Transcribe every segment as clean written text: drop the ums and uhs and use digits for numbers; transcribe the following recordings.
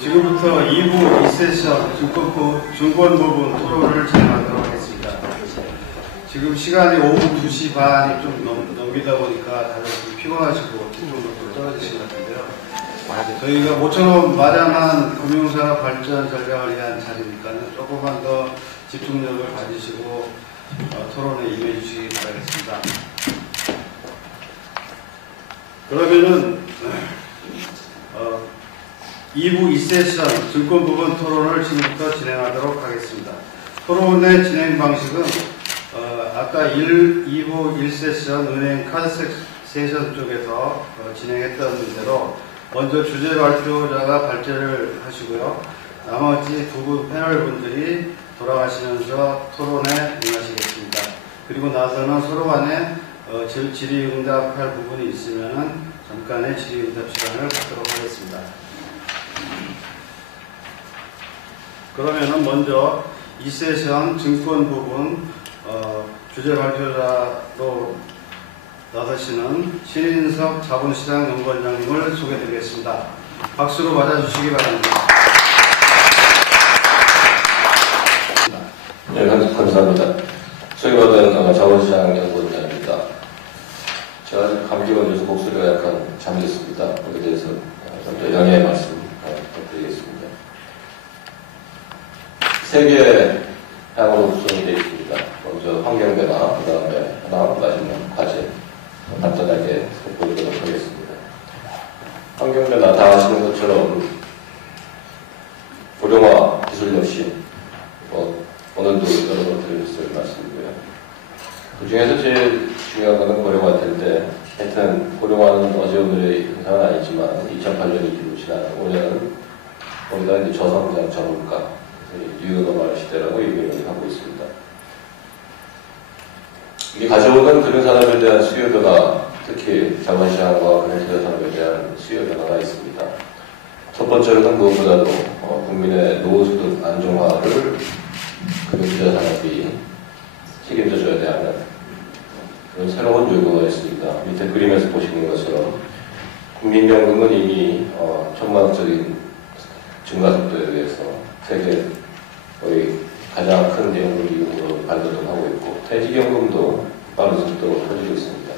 지금부터 2부 2세션 증권 부분 토론을 진행하도록 하겠습니다. 지금 시간이 오후 2시 반이 좀 넘기다 보니까 다들 좀 피곤하시고 집중력도 떨어지신 것 같은데요. 저희가 모처럼 마련한 금융산업 발전 전략을 위한 자리니까 조금만 더 집중력을 가지시고 토론에 임해 주시기 바라겠습니다. 그러면은 2부 2세션 증권 부분 토론을 지금부터 진행하도록 하겠습니다. 토론의 진행 방식은 아까 2부 1세션 은행 카드 세션 쪽에서 진행했던 대로 먼저 주제 발표자가 발제를 하시고요. 나머지 두 분 패널 분들이 돌아가시면서 토론에 임하시겠습니다. 그리고 나서는 서로 간에 질의응답할 부분이 있으면 잠깐의 질의응답 시간을 갖도록 하겠습니다. 그러면은 먼저 2세션 증권 부분 주제 발표자로 나서시는 신인석 자본시장 연구원장님을 소개드리겠습니다. 박수로 맞아주시기 바랍니다. 네, 감사합니다. 소개받은 자본시장 연구원장입니다. 제가 감기 걸려서 목소리가 약간 잠겼습니다. 거기에 대해서 먼저 양해의 말씀 부탁드리겠습니다. 세 개의 향으로 구성이 되어 있습니다. 먼저 환경변화, 그 다음에 하나 맛있는 과제, 간단하게 보여드리도록 하겠습니다. 환경변화 다 아시는 것처럼 고령화 기술 혁신, 오늘도 여러 번 드렸을 말씀이고요. 그 중에서 제일 중요한 것은 고령화인데, 하여튼 고령화는 어제 오늘의 현상은 아니지만 2008년이 뒤로 지난 5년은 거기다 이제 저성장 저물가, 뉴노멀 시대라고 얘기를 하고 있습니다. 이게 가져오는 금융산업에 대한 수요 변화, 특히 자본시장과 금융투자 산업에 대한 수요 변화가 있습니다. 첫 번째로는 무엇보다도 국민의 노후소득 안정화를 금융투자 산업이 책임져줘야 되는 그런 새로운 요구가 있습니다. 밑에 그림에서 보시는 것처럼 국민연금은 이미 천만적인 증가 속도에 의해서 세계 거의 가장 큰 연금 기금으로 발돋움 하고 있고, 퇴직연금도 빠른 속도로 퍼지고 있습니다.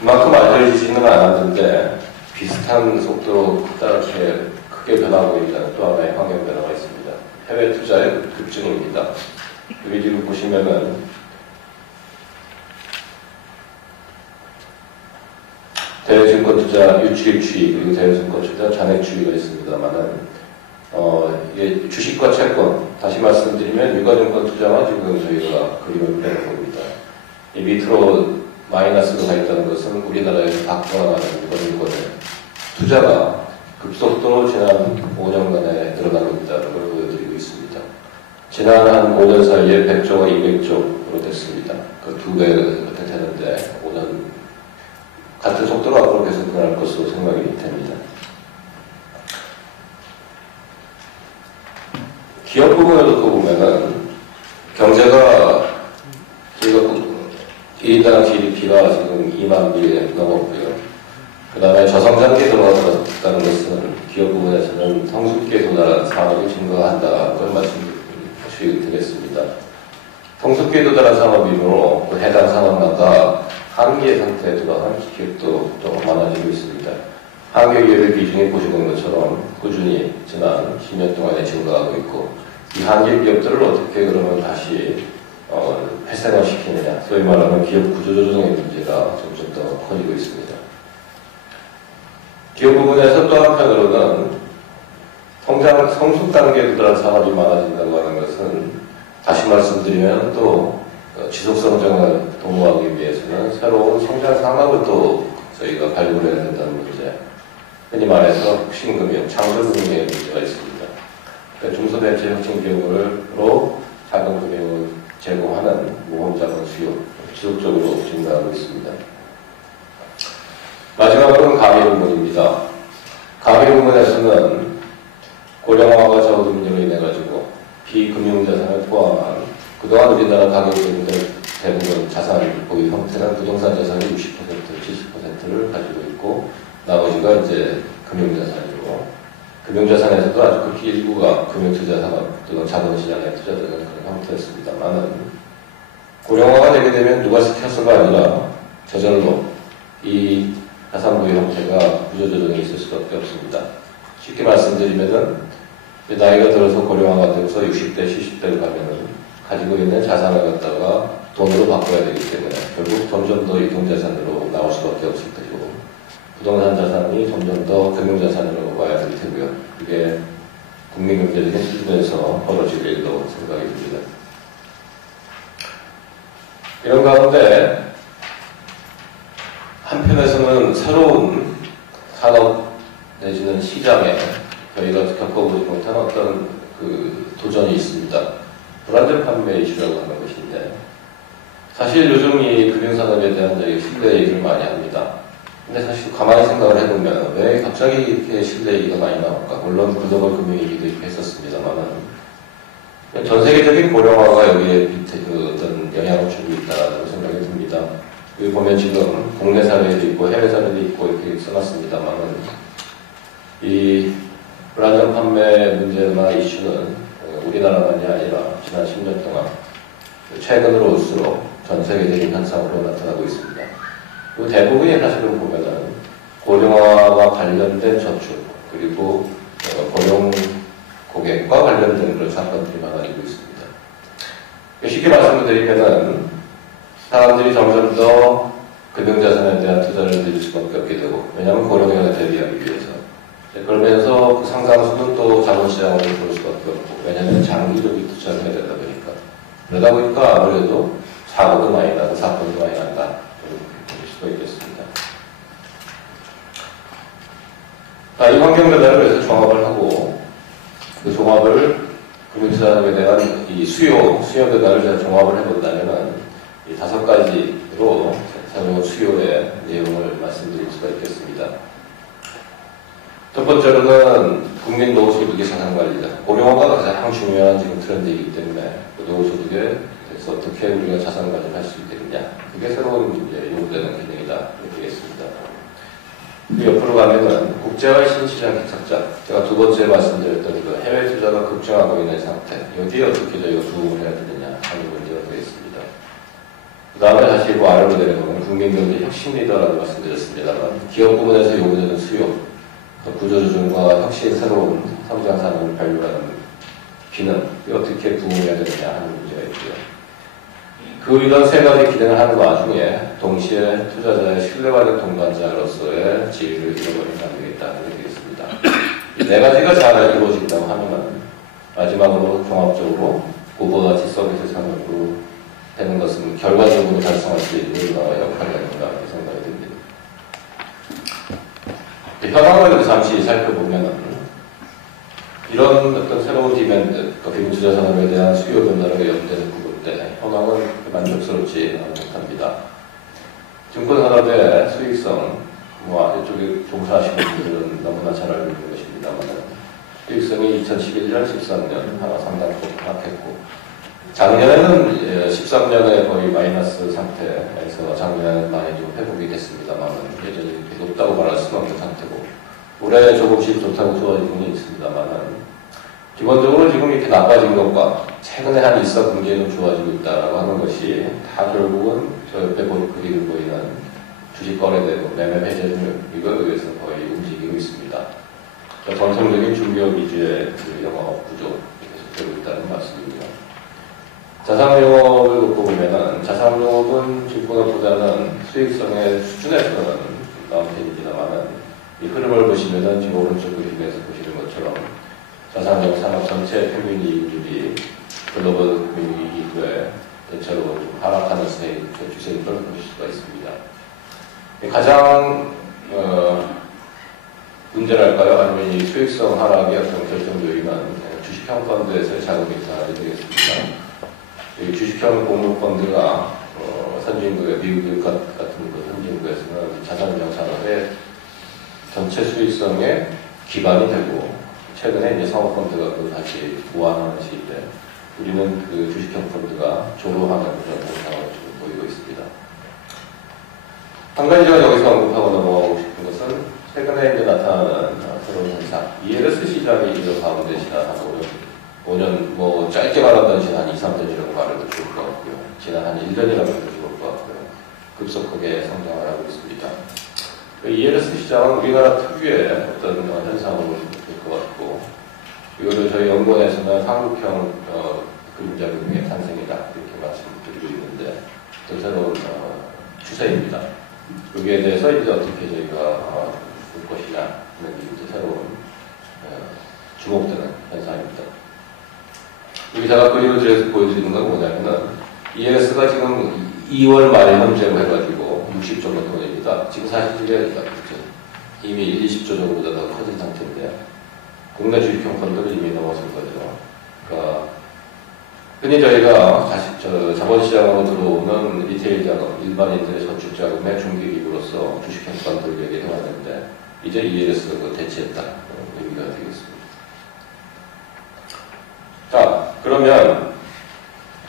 그만큼 알려지지는 않았는데 비슷한 속도로 따르게 크게 변하고 있다는 또 하나의 환경 변화가 있습니다. 해외 투자의 급증입니다. 여기 지금 보시면은 대외증권 투자 유출입 추이, 그리고 대외증권 투자 잔액 추이가 있습니다만은 이게 주식과 채권, 다시 말씀드리면 유가증권 투자만 지금 저희가 그림을 빼놓습니다. 이 밑으로 마이너스로 가 있다는 것은 우리나라에서 박동하는 유가증권의 투자가 급속도로 지난 5년간에 늘어나고 있다는 걸 보여드리고 있습니다. 지난 한 5년 사이에 100조가 200조로 됐습니다. 그 2배가 되는데 5년 같은 속도로 앞으로 계속 늘어날 것으로 생각이 됩니다. 기업 부분을 놓고 보면은 경제가 저희가 1인당 GDP가 지금 2만 비에 넘었고요. 그 다음에 저성장기에 들어갔다는 것은 기업 부분에서는 성숙기에 도달한 산업이 증가한다는 걸 말씀드리겠습니다. 성숙기에 도달한 산업이므로 그 해당 산업마다 한계 상태에 들어간 기업도 또 많아지고 있습니다. 한계 기업의 비중이 보시는 것처럼 꾸준히 지난 10년 동안에 증가하고 있고, 이 한계 기업들을 어떻게 그러면 다시 활성화시키느냐, 소위 말하는 기업 구조조정의 문제가 점점 더 커지고 있습니다. 기업 부분에서 또 한편으로는 성숙 단계에 도달한 산업이 많아진다고 하는 것은, 다시 말씀드리면 또 지속 성장을 도모하기 위해서는 새로운 성장 상황을 또 저희가 발굴해야 된다는 문제, 흔히 말해서 혁신금융, 창조금융의 문제가 있습니다. 그러니까 중소벤처 혁신기업으로 자금금융을 제공하는 모험자본 수요, 지속적으로 증가하고 있습니다. 마지막으로는 가계 부분입니다. 가계 부분에서는 고령화가 저금융으로 인해가지고 비금융자산을 포함한 그동안 우리나라 가계부분들 대부분 자산 보유 형태는 부동산 자산이 60%, 70%를 가지고 있고, 나머지가 이제 금융자산이고, 금융자산에서도 아주 극히 일부가 금융투자 산업 또는 자본시장에 투자되는 그런 형태였습니다만은 고령화가 되게 되면 누가 시켜서가 아니라 저절로 이 자산부의 형태가 구조조정이 있을 수밖에 없습니다. 쉽게 말씀드리면은 나이가 들어서 고령화가 되어서 60대, 70대를 가면은 가지고 있는 자산을 갖다가 돈으로 바꿔야 되기 때문에 결국 점점 더 유통자산으로 나올 수밖에 없을 테고 부동산 자산이 점점 더 금융자산으로 와야 될 테고요. 이게 국민경제적인 수준에서 벌어질 일도 생각이 듭니다. 이런 가운데 한편에서는 새로운 산업 내지는 시장에 저희가 겪어보지 못한 어떤 그 도전이 있습니다. 불안전 판매 이슈라고 하는 것인데 사실 요즘 이 금융산업에 대한 신뢰 얘기를 많이 합니다. 근데 사실 가만히 생각을 해보면 왜 갑자기 이렇게 신뢰 얘기가 많이 나올까? 물론 글로벌 금융위기도 이렇게 했었습니다만은 전 세계적인 고령화가 여기에 밑에 그 어떤 영향을 주고 있다고 생각이 듭니다. 여기 보면 지금 국내 사례도 있고 해외 사례도 있고 이렇게 써놨습니다만은 이 불안전 판매 문제나 이슈는 우리나라만이 아니라 지난 10년 동안 최근으로 올수록 전 세계적인 현상으로 나타나고 있습니다. 그 대부분이 사실은 보면은 고령화와 관련된 저축 그리고 고용 고객과 관련된 그런 사건들이 많아지고 있습니다. 쉽게 말씀을 드리면은 사람들이 점점 더 금융자산에 대한 투자를 늘릴 수밖에 없게 되고 왜냐하면 고령화에 대비하기 위해서 그러면서 그 상당수는 또 자본시장으로 들어올 수밖에 없고 왜냐하면 장기적인 투자를 해야 되다 보니까 그러다 보니까 아무래도 사고도 많이 나고 사건도 많이 난다 이렇게 볼 수가 있겠습니다. 이 환경변화를 위해서 종합을 하고 그 종합을 금융투자산업에 대한 이 수요 변화를 제가 종합을 해본다면은 이 5가지로 새로운 수요의 내용을 말씀드릴 수가 있겠습니다. 첫 번째로는 국민 노후소득의 자산관리다. 고령화가 가장 중요한 지금 트렌드이기 때문에 그 노후소득에 대해서 어떻게 우리가 자산관리를 할 수 있겠느냐. 그게 새로운 요구되는 기능이다. 이렇게 되겠습니다. 그 옆으로 가면은 국제화 신시장 개척자. 제가 두 번째 말씀드렸던 그 해외 투자가 급증하고 있는 상태. 여기에 어떻게 저희가 도움을 해야 되느냐 하는 문제가 되겠습니다. 그 다음에 다시 아래로 내려보면 국민경제 혁신 리더라고 말씀드렸습니다만 기업 부문에서 요구되는 수요. 구조조정과 혁신 새로운 성장 산업을 발굴하는 기능, 어떻게 부응해야 되느냐 하는 문제가 있고요. 이런 3가지 기능을 하는 와중에 동시에 투자자의 신뢰받는 동반자로서의 지위를 잃어버리면 안 되겠다 하는 게 되겠습니다. 이 4가지가 잘 이루어진다고 하면 마지막으로 종합적으로 고부가치 서비스 산업으로 되는 것은 결과적으로 달성할 수 있는 역할이 아닌가 생각이 듭니다. 현황을 잠시 살펴보면 이런 어떤 새로운 디맨드, 금융투자 산업에 대한 수요 변화로 연대는 구급 때 현황은 만족스럽지 못합니다. 증권산업의 수익성, 이쪽에 종사하시는 분들은 너무나 잘 알고 있는 것입니다만 수익성이 2011년, 13년 상당폭 하락했고 작년에는 13년에 거의 마이너스 상태에서 작년에는 많이 좀 회복이 됐습니다만 여전히 높다고 말할 수는 없는 상태고 올해 조금씩 좋다고 좋아지고는 있습니다만 기본적으로 지금 이렇게 나빠진 것과 최근에 한 1~4분기에는 좋아지고 있다고 하는 것이 다 결국은 저 옆에 그림을 보이는 주식 거래되고 매매 회전율 이거에 의해서 거의 움직이고 있습니다. 전통적인 중개업 위주의 영업 구조 계속되고 있다는 말씀입니다. 자산용업을 놓고 보면은 자산용업은 증권업보다는 수익성의 수준에서는 나온 편입니다만은 이 흐름을 보시면은 지금 오른쪽 그림에서 보시는 것처럼 자산용 산업 전체 평균 이익률이 글로벌 금융위기 이후에 대체로 좀 하락하는 추세를 보실 수가 있습니다. 가장 문제랄까요? 아니면 이 수익성 하락의 어떤 결정 요인은 주식형 펀드에서의 자금 이탈이 되겠습니다. 이 주식형 공모펀드가 선진국의 미국 같은 선진국에서는 자산운용 산업의 전체 수익성의 기반이 되고 최근에 이제 사모펀드가 그걸 다시 보완하는 시기인데 우리는 그 주식형 펀드가 조로하는 그런 현상을 지금 보이고 있습니다. 한 가지가 여기서 언급하고 넘어가고 싶은 것은 최근에 이제 나타나는 새로운 현상, ELS 시장 충실하게 이어 가운데 지난 한 5년, 뭐 짧게 말한다면 지난 한 2, 3년이라고 말해도 좋을 것 같고요. 지난 한 1년이라고 해도 좋을 것 같고요. 급속하게 성장을 하고 있습니다. ELS 시장은 우리나라 특유의 어떤 현상으로 볼 것 같고, 이거를 저희 연구원에서는 한국형 그림자 금융의 탄생이다 이렇게 말씀드리고 있는데, 또 새로운 추세입니다. 여기에 대해서 이제 어떻게 저희가 볼 것이냐 하는 게 이제 새로운 주목되는 현상입니다. 여기 제가 그림을 보여드리는 건 뭐냐면은 ELS가 지금 2월 말 현재로 해가지고 60조 정도 됩니다. 지금 사실 이게 이미 1, 20조 정도보다 더 커진 상태인데 국내 주식형 펀드를 이미 넘어선 거죠. 그러니까 흔히 저희가 자본시장으로 들어오는 리테일 자금, 일반인들의 저축 자금의 중개기구로서 주식형 펀드를 얘기해왔는데 이제 ELS가 그걸 대체했다 의미가 되겠습니다. 자, 그러면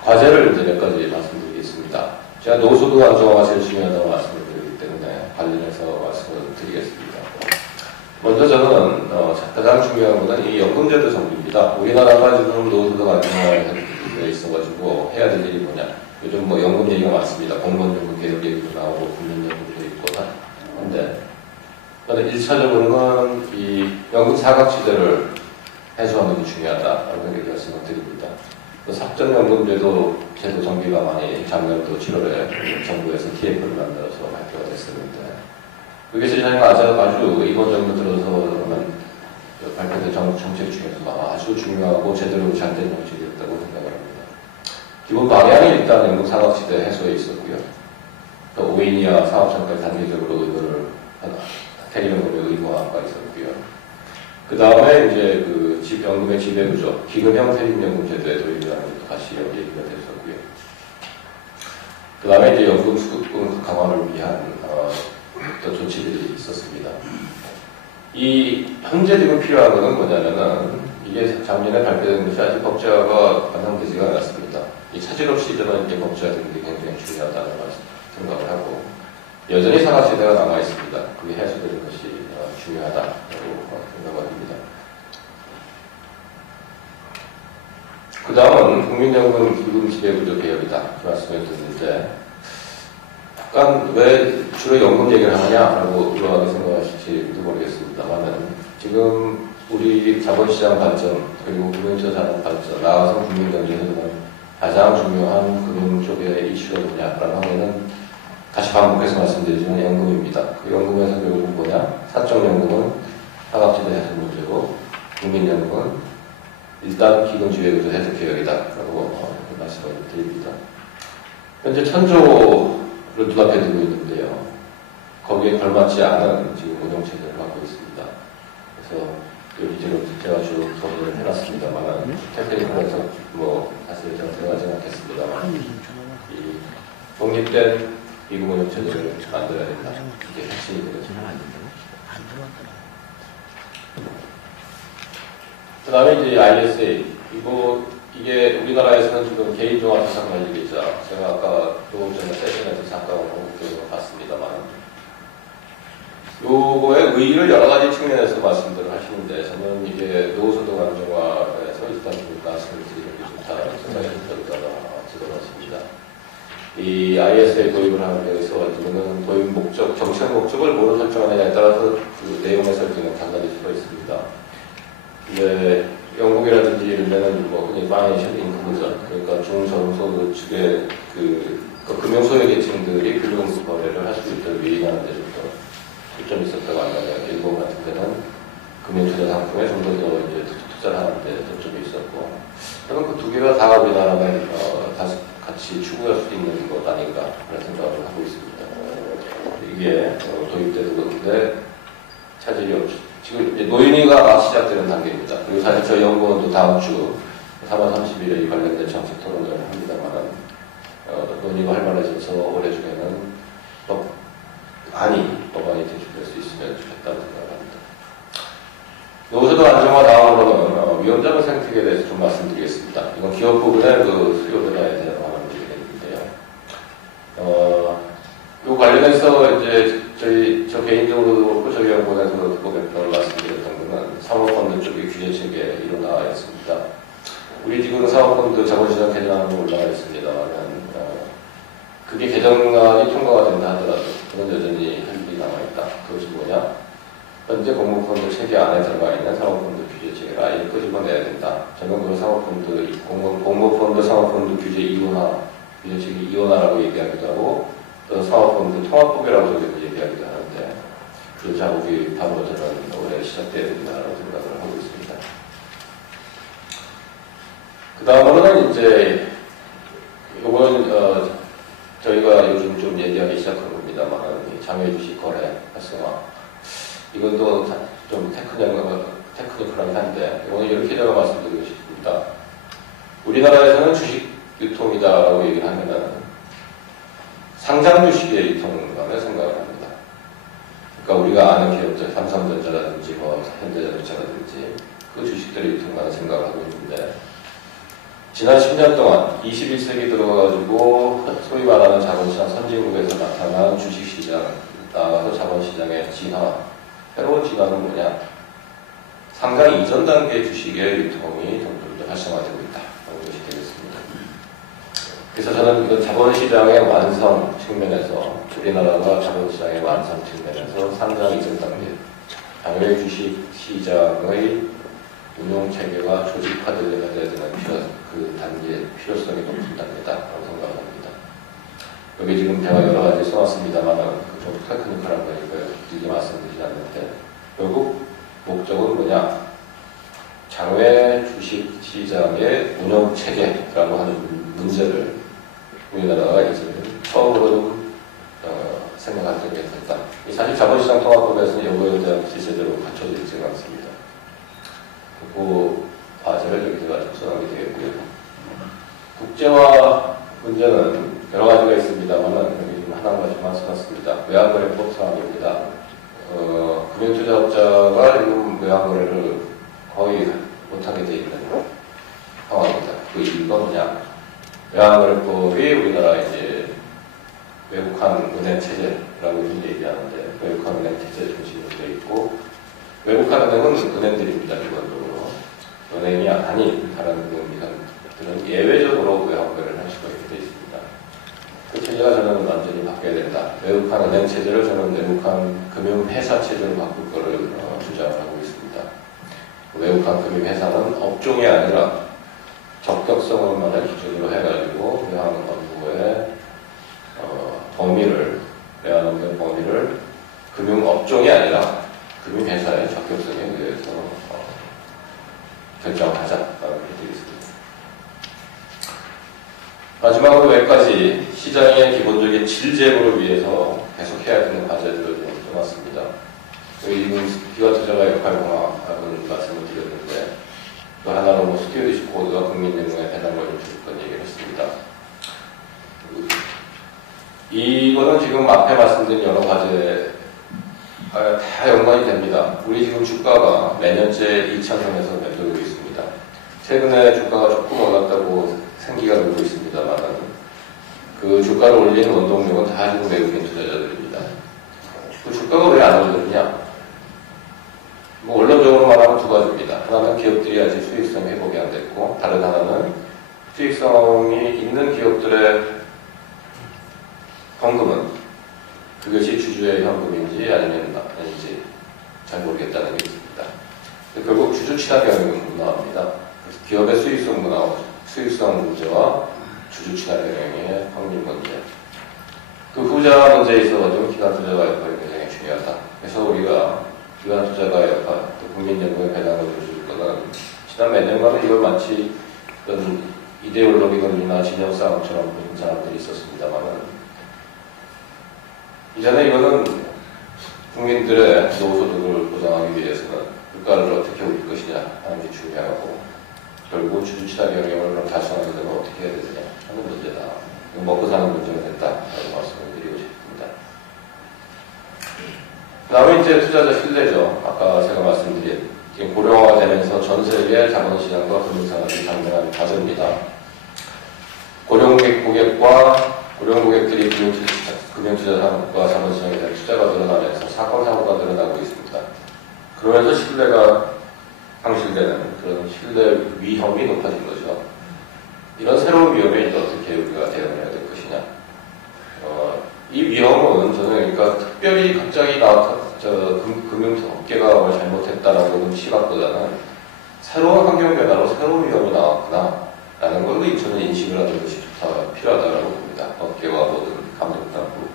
과제를 이제 몇 가지 말씀드리겠습니다. 제가 노후소득 안정화가 제일 중요하다고 말씀을 드리기 때문에 관련해서 말씀을 드리겠습니다. 먼저 저는 가장 중요한 것은 이 연금제도 정비입니다. 우리나라가 지금 노후소득 안정화에 있어가지고 해야 될 일이 뭐냐. 요즘 뭐 연금 얘기가 많습니다. 공무원연금 개혁 얘기도 나오고 국민연금도 있고 한데 저는 1차적으로는 이 연금 사각지대를 해소하는 게 중요하다라고 이렇게 말씀을 드립니다. 사적연금제도 제도 정비가 많이 작년도 7월에 정부에서 TF를 만들어서 발표가 됐었는데 그게 사실 아주 이번 정부 들어서 발표된 정책 중에서 아주 중요하고 제대로 잘된 정책이었다고 생각을 합니다. 기본 방향이 일단 연금 사각지대 해소에 있었고요. 또 5인 이하 사업장까지 단계적으로 의거를 퇴직연금의 의무화가 있었고요. 그 다음에 이제 연금의 지배구조, 기금형 퇴직연금 제도에 도입이라는 것도 다시 얘기가 됐었고요. 그 다음에 이제 연금 수급금 강화를 위한 어떤 조치들이 있었습니다. 이 현재 지금 필요한 것은 뭐냐면은 이게 작년에 발표된 것이 아직 법제화가 완성되지가 않았습니다. 이 차질 없이 저는 이제 법제화되는 게 굉장히 중요하다는 생각을 하고 여전히 사각지대가 남아 있습니다. 그게 해소되는 것이 중요하다고 생각을 합니다. 그 다음은 국민연금 기금 지배구조 개혁이다 이렇게 말씀을 드렸는데 약간 왜 주로 연금 얘기를 하냐라고 의아하게 생각하실지도 모르겠습니다만은 지금 우리 자본시장 발전 그리고 금융처 산업 발전 나아가서 국민경제에서는 가장 중요한 금융 쪽의 이슈가 뭐냐라고 하면은 다시 반복해서 말씀드리지만 연금입니다. 그 연금에서 결국은 뭐냐? 사적연금은 사각지대 해소 문제고 국민연금은 일단 기금지배구조 해소 개혁이다라고 말씀을 드립니다. 현재 1000조를 눈앞에 두고 있는데요. 거기에 걸맞지 않은 지금 운영체제를 갖고 있습니다. 그래서 여기 지금 제가 주로 소개를 해놨습니다만 테크니컬에서 뭐 사실 제가 들어가지는 않겠습니다만 이 독립된 미국 운영체제를 만들어야 된다. 이게 핵심이 되겠습니다. 그 다음에 이제 ISA. 이게 우리나라에서는 지금 개인종합자산관리계좌. 제가 아까 조금 전에 세션에서 잠깐 봤습니다만. 요거의 의의를 여러 가지 측면에서 말씀들을 하시는데, 저는 이게 노후소득 안정화에서 일단 좀 말씀을 드리는 게 좋다는 생각이 들었습니다. 이 ISA 도입을 하는 데 있어서 가지고는 도입 목적, 정책 목적을 뭐로 설정하느냐에 따라서 그 내용의 설정은 달라질 수가 있습니다. 근데 영국이라든지 이런 데는 뭐 흔히 파이낸셜 인클루전, 그러니까 중저소득 측의 금융 소외 계층들이 금융 거래를 할 수 있도록 유인하는 데 좀 더 초점이 있었다고 한다면 일본 같은 데는 금융투자 상품에 좀 더 이제 투자를 하는 데 초점이 있었고, 저는 그 두 개가 다 우리나라에 같이 추구할 수 있는 것 아닌가 그런 생각을 하고 있습니다. 이게 도입되는 건데 차질이 없죠. 지금 노인위가 막 시작되는 단계입니다. 그리고 사실 저희 연구원도 다음 주 3월 30일에 이 관련된 정책 토론을 합니다만 논의가 활발해져서 올해 중에는 법안이 제출될 수 있으면 좋겠다고 생각을 합니다. 노후소득 안정화 다음으로는 위험자금 생태계에 대해서 좀 말씀드리겠습니다. 이건 기업 부분의 수요 변화에 대한 이 관련해서 이제 저 개인적으로도 그렇고 저희 연구원에서 몇 번 말씀드렸던 거는 사모펀드 쪽의 규제 체계 일어나 있습니다. 우리 지금 사모펀드 자본시장 개정안이 올라가 있습니다만 그게 개정안이 통과가 된다 하더라도 그건 여전히 할 일이 남아있다. 그것이 뭐냐? 현재 공모펀드 체계 안에 들어가 있는 사모펀드 규제 체계를 아예 끄집어내야 된다. 저는 그 사모펀드, 공모펀드 사모펀드 규제 이원화, 규제 체계 이원화라고 얘기하기도 하고 또 사모펀드 통합법이라고 얘기하기도 하는데 그 작업이 바로 저는 올해 시작돼야 된다라고 생각을 하고 있습니다. 그 다음으로는 이제 요건 저희가 요즘 좀 얘기하기 시작한 겁니다만 장외 주식 거래 활성화 이건 또 좀 테크니컬하긴 한데 오늘 이렇게 제가 말씀드리고 싶습니다. 우리나라에서는 주식 유통이다라고 얘기를 하면은 상장 주식의 유통감을 생각을 합니다. 그러니까 우리가 아는 기업들, 삼성전자라든지 뭐 현대자동차라든지 그 주식들의 유통감을 생각을 하고 있는데 지난 10년 동안 21세기 들어가가지고 소위 말하는 자본시장 선진국에서 나타난 주식시장, 나아가서 자본시장의 진화, 새로운 진화는 뭐냐? 상장 이전 단계 주식의 유통이 점점 더 활성화되고 있다. 라는 것이 되겠습니다. 그래서 저는 이건 자본시장의 완성 측면에서, 우리나라가 자본시장의 완성 측면에서 상장 이전 단계, 당외 주식시장의 운용체계가 조직화되어야 되는 그 단계의 필요성이 높은 단계다라고 생각합니다. 여기 지금 제가 여러 가지 써놨습니다만 좀 테크니컬한 거니까요. 길게 말씀드리지 않는데 결국 목적은 뭐냐? 장외 주식시장의 운용체계라고 하는 문제를 우리나라가 이제 처음으로 생각할 때가 됐다. 사실 자본시장 통합법에서는 여부에 대한 기세대로 갖춰져 있지는 않습니다. 그 과제를 여기다가 접수하게 되겠고요. 국제화 문제는 여러 가지가 있습니다만 여기 좀 하나만 써놨습니다. 외환거래법 사항입니다. 금융투자업자가 지금 외환거래를 거의 못하게 돼 있는 상황입니다. 그 이유가 뭐냐? 외환거래법이 우리나라 이제 외국한 은행 체제라고 얘기하는데 외국한 은행 체제 중심으로 되어 있고 외국한 은행은 은행들입니다. 기본적으로 은행이 아닌 다른 은행들은 예외적으로 외환거래를 할 수가 있게 되어 있습니다. 그 체제가 저는 완전히 바뀌어야 된다. 외국한 은행 체제를 저는 외국한 금융회사 체제로 바꿀 거를 주장을 하고 있습니다. 외국한 금융회사는 업종이 아니라 적격성만을 기준으로 해가지고 외환업무의 범위를 외환업무의 범위를 금융업종이 아니라 금융회사의 적격성에 의해서 결정하자라고 되겠습니다. 마지막으로 여기까지 시장의 기본적인 질제고를 위해서 계속 해야 되는 과제들을 좀 써놨습니다. 여기 지금 기관투자가 역할공학을 말씀을 드렸는데 또 하나로 뭐 스튜어디시 코드가 국민연금에 배당권을 줄 건 얘기를 했습니다. 이거는 지금 앞에 말씀드린 여러 과제 다 연관이 됩니다. 우리 지금 주가가 매년째 2,000선에서 맴돌고 있습니다. 최근에 주가가 조금 올랐다고 생기가 돌고 있습니다만 그 주가를 올리는 원동력은 다 지금 외국인 투자자들입니다. 그 주가가 왜 안 오르느냐? 뭐 원론적으로 말하면 두 가지입니다. 하나는 기업들이 아직 수익성 회복이 안 됐고 다른 하나는 수익성이 있는 기업들의 현금은 그것이 주주의 현금인지 아닌지 잘 모르겠다는 게 있습니다. 결국 주주 친화 경영이 나옵니다. 기업의 수익성 문제와 주주 친화 경영의 확률 문제. 그 후자 문제에 있어서 기관 투자가 역할이 굉장히 중요하다. 그래서 우리가 기관 투자가 역할, 또 국민연금의 배당을 줄 거는 지난 몇 년간은 이걸 마치 어떤 이데올로기론이나 진영 싸움처럼 보는 사람들이 있었습니다만은 이전에 이거는 국민들의 노후소득을 보장하기 위해서는 국가를 어떻게 올릴 것이냐 하는 게 중요하고 결국 주주 친화 경영을 그럼 달성하는 데는 어떻게 해야 되느냐 하는 문제다. 먹고 사는 문제가 됐다라고 말씀을 드리고 싶습니다. 그 다음에 이제 투자자 신뢰죠. 아까 제가 말씀드린 지금 고령화가 되면서 전 세계 자본시장과 금융산업이 당면한 과제입니다. 고령 고객들이 금융투자 산업과 자본시장에 대한 투자가 늘어나면서 사건 사고가 늘어나고 있습니다. 그러면서 신뢰가 되는 그런 신뢰 위험이 높아진 거죠. 이런 새로운 위험에 이제 어떻게 우리가 대응해야 될 것이냐. 이 위험은 저는 그러니까 특별히 갑자기 금융업계가 잘못했다라는 시각보다는 새로운 환경 변화로 새로운 위험이 나왔구나라는 걸 저는 인식을 하는 것이 필요하다고 봅니다. 업계와 모든 감독당국.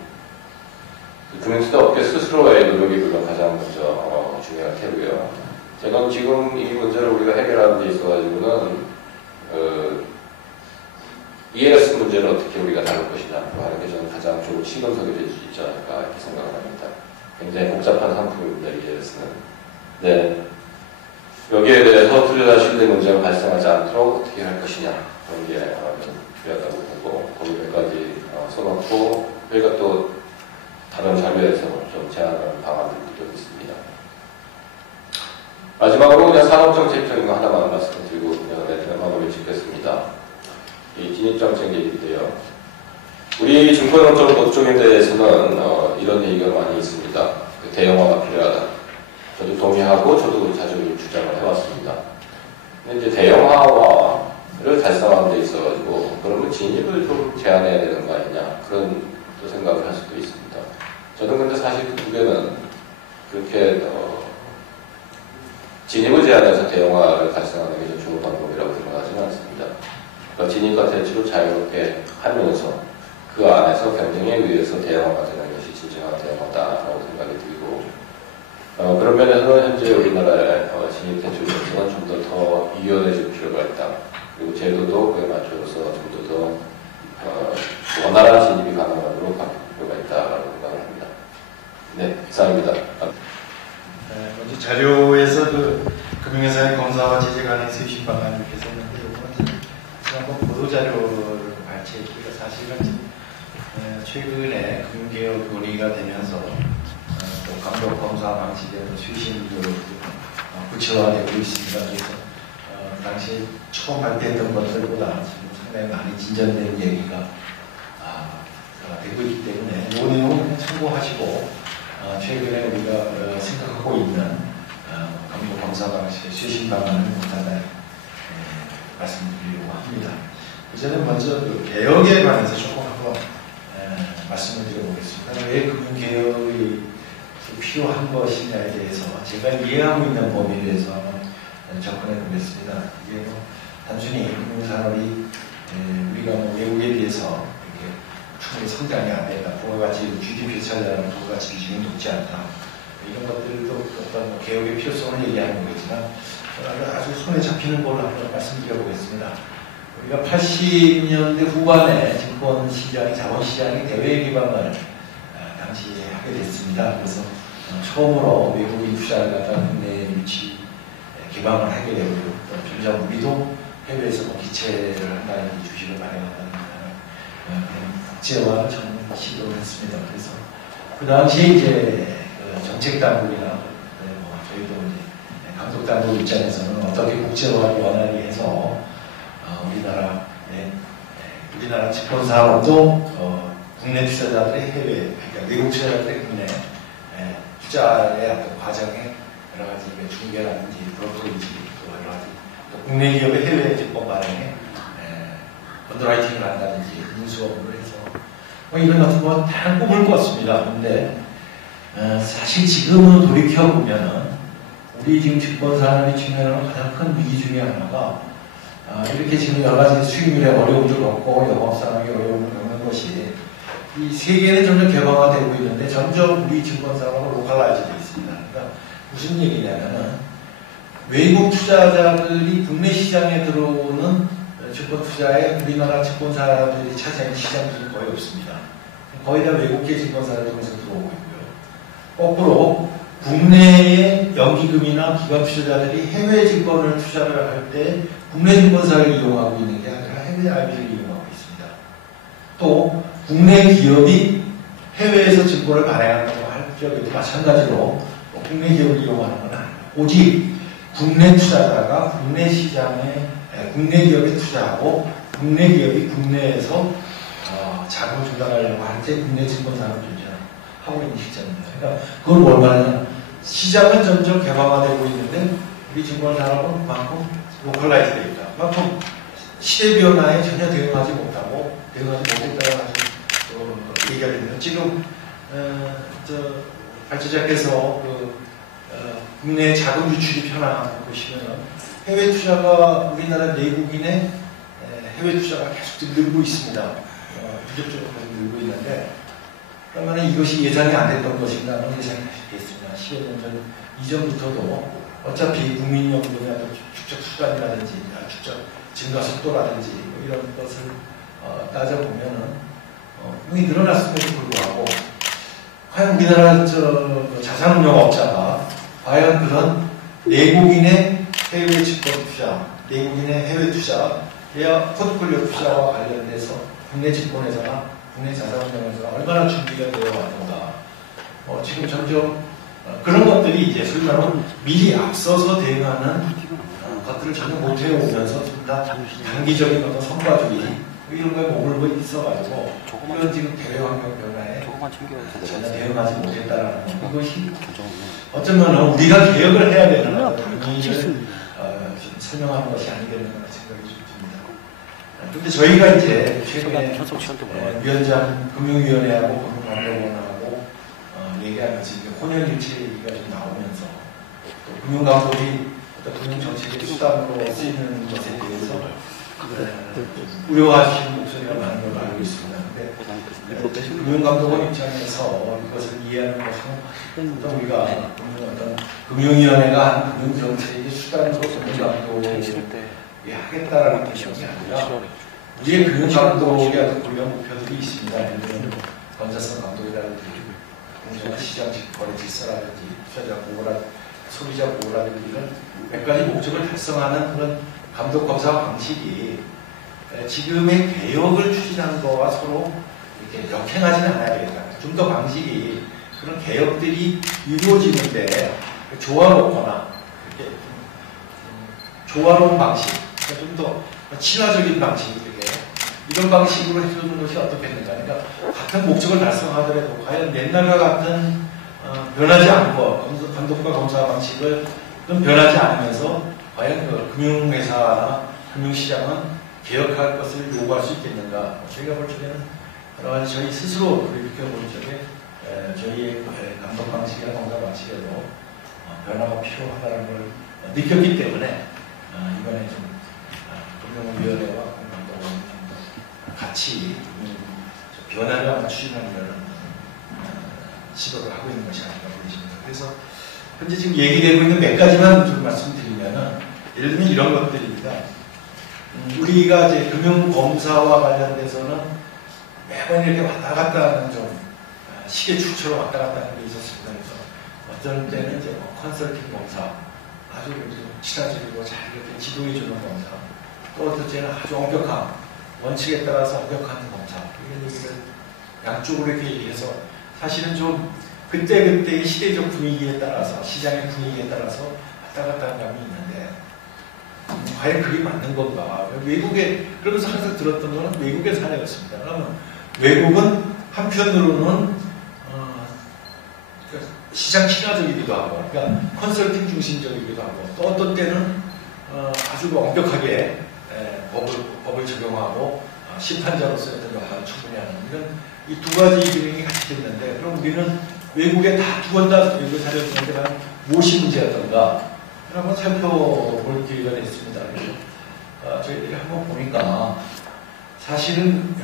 금융투자 업계 스스로의 노력이 물론 가장 먼저 중요할 테고요. 제가 지금 이 문제를 우리가 해결하는 데 있어가지고는 ELS 문제를 어떻게 우리가 다룰 것이냐 하는 게 저는 가장 좋은 시금석이 될 수 있지 않을까 이렇게 생각을 합니다. 굉장히 복잡한 상품입니다, ELS는. 네. 여기에 대해서 투자자 신뢰 문제가 발생하지 않도록 어떻게 할 것이냐 그런 게 필요하다고 보고 거기까지 써놓고 저희가 또 다른 자료에서 좀 제안하는 방안들도 있습니다. 마지막으로 그냥 산업정책적인 거 하나만 말씀드리고 그냥 마무리 짓겠습니다. 이 진입정책 얘기인데요. 우리 증권업종 쪽에 대해서는 이런 얘기가 많이 있습니다. 대형화가 필요하다. 저도 동의하고 저도 자주 주장을 해왔습니다. 근데 이제 대형화를 달성하는 데 있어가지고 그러면 진입을 좀 제한해야 되는 거 아니냐 그런 또 생각을 할 수도 있습니다. 저는 근데 사실 그 두 개는 그렇게 진입을 제한해서 대형화를 달성하는 게 좀 좋은 방법이라고 생각하지는 않습니다. 그러니까 진입과 대출을 자유롭게 하면서 그 안에서 경쟁에 의해서 대형화가 되는 것이 진정한 대형화다라고 생각이 들고 그런 면에서는 현재 우리나라의 진입 대출 정책은 좀 더 유연해질 필요가 있다. 그리고 제도도 그에 맞춰서 좀 더 원활한 진입이 가능하도록 바뀔 필요가 있다라고 생각을 합니다. 네, 이상입니다. 먼저 자료에서 금융회사의 검사와 제재 관행 수신 방안 이렇게 썼는데 이거는 한번 보도자료를 발췌했기가 사실은 최근에 금융개혁 논의가 되면서 또 감독검사 방식의 수신도 구체화되고 있습니다. 그래서 당시 처음 발표했던 것들보다 지금 상당히 많이 진전된 얘기가 되고 있기 때문에 이 내용은 참고하시고 최근에 우리가 생각하고 있는 감독검사 방식의 수신 방안을 간단히 말씀드리려고 합니다. 저는 먼저 개혁에 관해서 조금 한번 말씀을 드려보겠습니다. 왜 금융개혁이 필요한 것이냐에 대해서 제가 이해하고 있는 범위에 대해서 접근해 보겠습니다. 이게 단순히 금융산업이 우리가 외국에 비해서 이렇게 충분히 성장이 안 된다, 부가가치 GDP 차지하는 부가가치 비중이 높지 않다, 이런 것들도 어떤 개혁의 필요성을 얘기하는 거겠지만 아주 손에 잡히는 걸로 한번 말씀드려 보겠습니다. 우리가 80년대 후반에 증권시장이, 자본시장이 대외 기반을 당시에 하게 됐습니다. 그래서 처음으로 외국인 투자를 갖다 국내에 유치 개방을 하게 되고 또 점점 우리도 해외에서 기체를 한다는 주식을 발행한다는 국제화를 처음 시도를 했습니다. 그래서 그 당시에 이제 정책 당국이나 저희도 이제 감독 당국 입장에서는 어떻게 국제화를 원활히 해서 우리나라 증권 산업도 국내 투자자들의 해외, 그러니까 외국 투자자들의 국내 투자의 어떤 과정에 여러 가지 중개라든지 브로커리지 또 여러 가지 또 국내 기업의 해외 증권 발행에 언더라이팅을 한다든지 인수업을 해서 이런 것도 다 꼽을 것 같습니다. 근데 사실 지금은 돌이켜 보면은 우리 지금 증권 산업이 직면하는 가장 큰 위기 중에 하나가 이렇게 지금 여러 가지 수익률에 어려움을 겪고 영업산업에 어려움을 겪는 것이 이 세계는 점점 개방화되고 있는데 점점 우리 증권산업은 로컬라이즈되어 있습니다. 그러니까 무슨 얘기냐면은 외국 투자자들이 국내 시장에 들어오는 증권 투자에 우리나라 증권사들이 차지하는 시장들이 거의 없습니다. 거의 다 외국계 증권사를 통해서 들어오고 있고요. 거꾸로 국내의 연기금이나 기관 투자자들이 해외 증권을 투자를 할 때 국내 증권사를 이용하고 있는 게 아니라 해외 IB를 이용하고 있습니다. 또 국내 기업이 해외에서 증권을 발행한다고 할 경우에도 마찬가지로 국내 기업을 이용하는 건 아니에요. 오직 국내 투자자가 국내 시장에 국내 기업에 투자하고 국내 기업이 국내에서 자금 조달하려고 할 때 국내 증권사를 존재하고 있는 시점입니다. 그러니까 그걸 뭘 말하냐? 시장은 점점 개방화되고 있는데 우리 증권 산업은 그만큼 로컬라이즈 되어 있다. 그만큼 시대 변화에 전혀 대응하지 못하고 대응하지 못했다는 얘기가 됩니다. 지금 발제자께서 국내 자금 유출이 편한 보시면 해외 투자가 우리나라 내국인의 해외 투자가 계속 늘고 있습니다. 부적적으로 늘고 있는데 그러면 이것이 예상이 안 됐던 것인가 하는 예상이 됐습니다. 10여 년 전 이전부터도 어차피 국민연금이나 축적 수단이라든지 축적 증가 속도라든지 이런 것을 따져보면은 분명히 늘어났음에도 불구하고 과연 우리나라 자산운용업자가 과연 그런 내국인의 해외 증권 투자, 내국인의 해외 투자야 포트폴리오 투자와 관련돼서 국내 증권에서나 국내 자산운용에서나 얼마나 준비가 되어 왔는가. 지금 점점 그런 것들이 이제 소위 말하면 미리 앞서서 대응하는 것들을 전혀 못해 오면서 좀 다 단기적인 어떤 성과주의 이런 거에 머물고 있어가지고 이런 지금 대외 환경 변화에 전혀 대응하지 못했다라는 이것이 어쩌면 우리가 개혁을 해야 되는 어떤 의미를 설명하는 것이 아니겠는가 생각이 좀 듭니다. 그런데 저희가 이제 최근에 위원장 금융위원회하고 금융감독원하고 얘기하면서 이제 혼연일체 얘기가 좀 나오면서 또 금융감독이 어떤 금융정책의 수단으로 쓰이는 것에 대해서 우려하시는 목소리가 많은 걸로 알고 있습니다. 그런데 금융감독원 입장에서 이것을 이해하는 것은 어떤 우리가 어떤 금융위원회가 한 금융정책의 수단으로 금융감독을 하겠다라는 것이 아니라 우리의 금융감독의 어떤 고유한 목표들이 있습니다. 예를 들면 건전성 감독이라든지 공정한 시장 거래 질서라든지 투자자 보호라든지 소비자 보호라든지 이런 몇 가지 목적을 달성하는 그런 감독 검사 방식이 지금의 개혁을 추진하는 것과 서로 이렇게 역행하지는 않아야 되겠다. 좀 더 방식이 그런 개혁들이 이루어지는데 조화롭거나 이렇게 조화로운 방식, 좀 더 친화적인 방식 이런 방식으로 해주는 것이 어떻겠는가. 그러니까 같은 목적을 달성하더라도 과연 옛날과 같은 변하지 않고 감독과 검사 방식을 변하지 않으면서 과연 그 금융회사나 금융시장은 개혁할 것을 요구할 수 있겠는가. 저희가 볼 적에는 여러 가지 저희 스스로 돌이켜볼 적에 저희의 감독 방식이나 검사 방식에도 변화가 필요하다는 걸 느꼈기 때문에 이번에 좀 금융위원회와 금감독원 같이 변화를 아마 추진하는 시도를 하고 있는 것이 아닌가 보입니다. 그래서 현재 지금 얘기되고 있는 몇 가지만 좀 말씀드리면은 예를 들면 이런 것들입니다. 우리가 이제 금융검사와 관련돼서는 매번 이렇게 왔다 갔다 하는 좀 시계 추처럼 왔다 갔다 하는 게 있었습니다. 그래서 어떤 때는 이제 컨설팅 검사, 아주 친화적이고 잘 이렇게 지도해주는 검사, 또 어떤 때는 아주 엄격한 원칙에 따라서 엄격한 검사, 이런 얘기를 양쪽으로 이렇게 얘기해서 사실은 좀 그때그때의 시대적 분위기에 따라서 시장의 분위기에 따라서 왔다 갔다 하는 감이 있는데 과연 그게 맞는 건가? 외국에 그러면서 항상 들었던 거는 외국의 사례였습니다. 그러면 외국은 한편으로는 시장 친화적이기도 하고, 그러니까 컨설팅 중심적이기도 하고, 또 어떤 때는 아주 엄격하게 법을 적용하고 심판자로서의 어떤 역할을 충분히 하는 이런 이 두 가지 기능이 같이 됐는데, 그럼 우리는 외국에 다 두 번 다 외국에 살렸는데 한 무엇이 문제였던가 한번 살펴볼 기회가 됐습니다. 저희들이 한번 보니까 사실은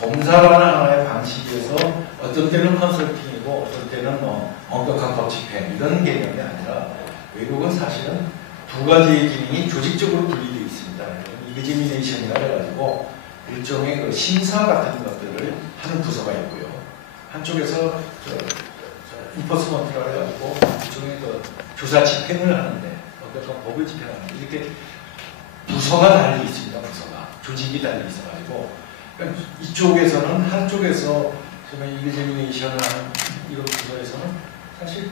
검사라는 하나의 방식에서 어떤 때는 컨설팅이고 어떤 때는 엄격한 법 집행 이런 개념이 아니라 외국은 사실은 두 가지의 기능이 조직적으로 분리되어 있습니다. 이그지미네이션이라 해가지고 일종의 그 심사 같은 것들을 하는 부서가 있고요. 한쪽에서 인포스먼트라고 해가지고 일종의 그 조사 집행을 하는데 어떤 법을 집행하는데 이렇게 부서가 달리 있습니다. 부서가 조직이 달리 있어가지고 그러니까 이쪽에서는 한쪽에서 이그제미네이션을 하는 이런 부서에서는 사실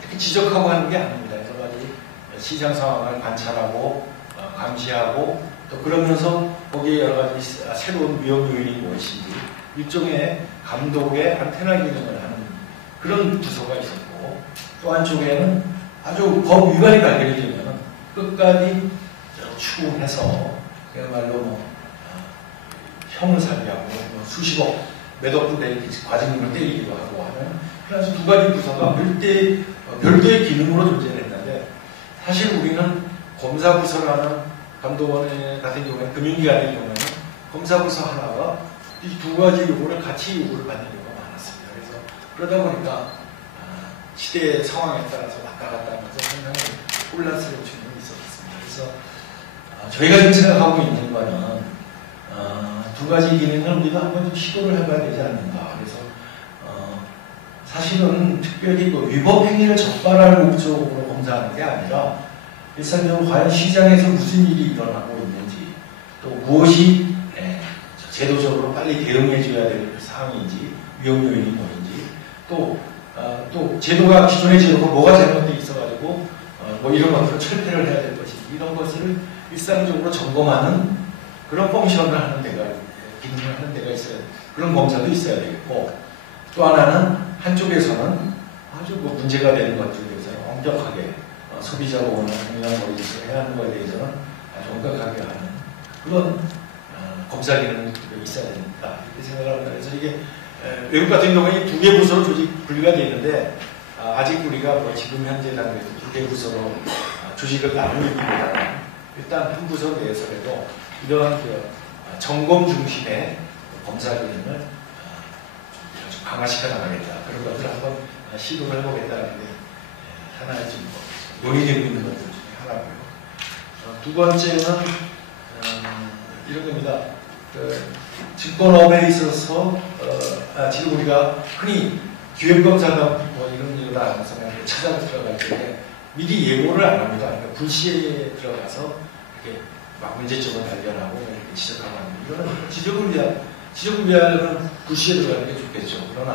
이렇게 지적하고 하는 게 아닙니다. 여러 가지 시장 상황을 관찰하고 감시하고 또 그러면서 거기에 여러 가지 새로운 위험 요인이 무엇인지 일종의 감독의 안테나 기능을 하는 그런 부서가 있었고 또 한쪽에는 아주 법 위반이 발견이 되면 끝까지 추궁해서 그야말로 형을 살게 하고 수십억 몇억 분의 과징금을 때리기도 하고 하는 그래서 두 가지 부서가 별도의 기능으로 존재했는데 사실 우리는 검사부서라는 감독원 같은 경우에는 금융기관의 경우에는 검사부서 하나가 이 두 가지 요구를 같이 요구를 받는 경우가 많았습니다. 그래서 그러다 보니까 시대의 상황에 따라서 왔다 갔다 하면서 상당히 혼란스러운 측면이 있었습니다. 그래서 저희가 지금 생각하고 있는 거는 두 가지 기능을 우리가 한번 좀 시도를 해봐야 되지 않는가. 그래서 사실은 특별히 그 위법 행위를 적발할 목적으로 검사하는 게 아니라 일상적으로 과연 시장에서 무슨 일이 일어나고 있는지 또 무엇이 제도적으로 빨리 대응해줘야 될 사항인지 위험 요인이 뭐인지 또 제도가 기존의 제도가 뭐가 잘못되어 있어가지고 뭐 이런 것들을 철폐를 해야 될 것인지 이런 것을 일상적으로 점검하는 그런 펑션을 하는 데가 기능을 하는 데가 있어야 그런 검사도 있어야 되겠고 또 하나는 한쪽에서는 아주 뭐 문제가 되는 것들에 대해서 엄격하게 소비자 보호나 공유한 거에 해야 하는 것에 대해서는 아주 엄격하게 하는 그런 검사 기능이 있어야 됩니다. 이렇게 생각을 합니다. 그래서 이게 외국 같은 경우에 두 개 부서로 조직 분리가 되어 있는데 아직 우리가 뭐 지금 현재 단계에서 두 개 부서로 조직을 나누고 있습니다. 일단 한 부서 내에서라도 이러한 점검 중심의 검사 기능을 강화시켜 나가겠다. 그런 것들 한번 시도를 해보겠다는 게 하나의 지금 논의되고 있는 것들 중에 하나고요. 두 번째는 이런 겁니다. 증권업에 있어서 지금 우리가 흔히 기획검사가 뭐 이런 일을 하면서 찾아 들어갈 때 미리 예고를 안 합니다. 그러니까 불시에 들어가서 이렇게 막 문제점을 발견하고 이렇게 지적하고 하는 이거는 지적을 위하여는 불시에 들어가는 게 좋겠죠. 그러나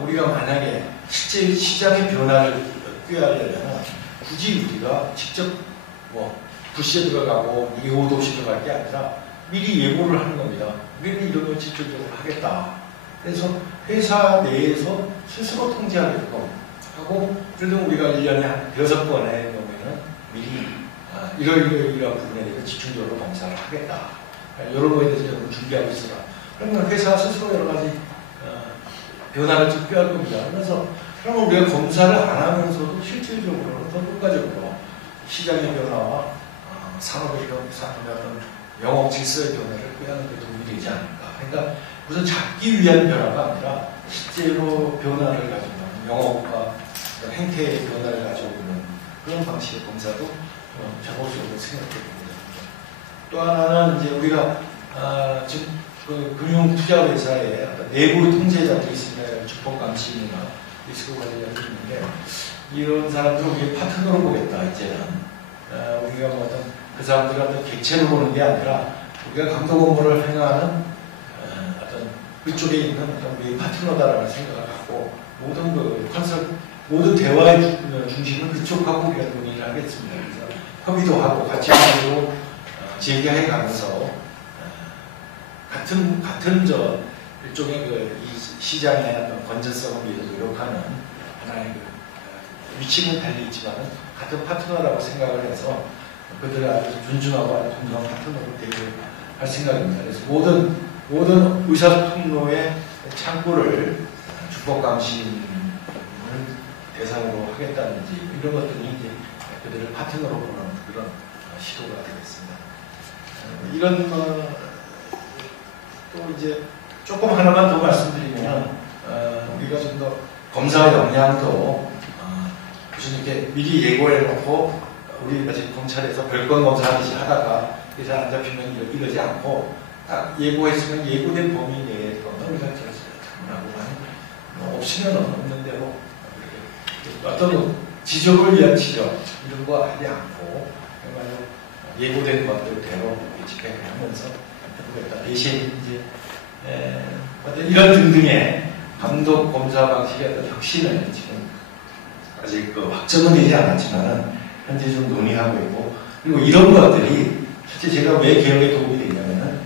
우리가 만약에 실제 시장의 변화를 꾀하려면 굳이 우리가 직접 뭐 불시에 들어가고 예고도 없이 들어갈 게 아니라 미리 예고를 하는 겁니다. 우리는 이런 걸 집중적으로 하겠다. 그래서 회사 내에서 스스로 통제하게끔 하고 그래도 우리가 1년에 한 6번의 경우에는 미리 이런 부분에 대해서 집중적으로 검사를 하겠다. 이런 거에 대해서 여러분 준비하고 있어라. 그러면 회사 스스로 여러 가지 변화를 좀 꾀할 겁니다. 그래서 그러면 우리가 검사를 안 하면서도 실질적으로 더 효과적으로 시장의 변화와 산업의 어떤 영업 질서의 변화를 꾀하는 데 도움이 되지 않을까. 그러니까 우선 잡기 위한 변화가 아니라 실제로 변화를 가지고 영업과 행태의 변화를 가져오는 그런 방식의 검사도 작업적으로 생각해 봅니다. 또 하나는 이제 우리가 지금 그 금융투자회사의 어떤 내부 통제자들이 있습니다. 주법감시나 리스크 관리자들이 있는데 이런 사람들을 우리의 파트너로 보겠다. 이제는 우리가 뭐 어떤 그 사람들을 어떤 객체로 보는 게 아니라 우리가 감독 업무를 행하는 어떤 그쪽에 있는 어떤 우리의 파트너다라는 생각을 갖고 모든 대화의 중심은 그쪽하고 우리가 논의를 하겠습니다. 그래서 협의도 하고 같이 하고 제기해 가면서 같은 일종의 이 시장의 어떤 건전성을 위해서 노력하는 하나의 위치는 달리 있지만은 같은 파트너라고 생각을 해서 그들을 아주 존중하고 아주 동등한 파트너로 대우할 생각입니다. 그래서 모든 의사소통로의 창구를 주법감시를 대상으로 하겠다든지 이런 것들이 이제 그들을 파트너로 보는 그런 시도가 되겠습니다. 이런 또 이제 조금 하나만 더 말씀드리면 우리가 좀 더 검사의 역량도 무슨 이렇게 미리 예고해 놓고 우리가 지금 검찰에서 별건 검사하듯이 하다가 그래서 안 잡히면 이러지 않고 딱 예고했으면 예고된 범위 내에 우리가 장문하고 없으면 없는 대로 어떤 지적을 위한 지적 이런 거 하지 않고 정말로 예고된 것들대로 집행하면서 해보겠다. 대신 이제 어떤 이런 등등의 감독 검사 방식의 어떤 혁신을 지금 아직 확정은 되지 않았지만은 현재 좀 논의하고 있고 그리고 이런 것들이 실제 제가 왜 개혁에 도움이 되냐면은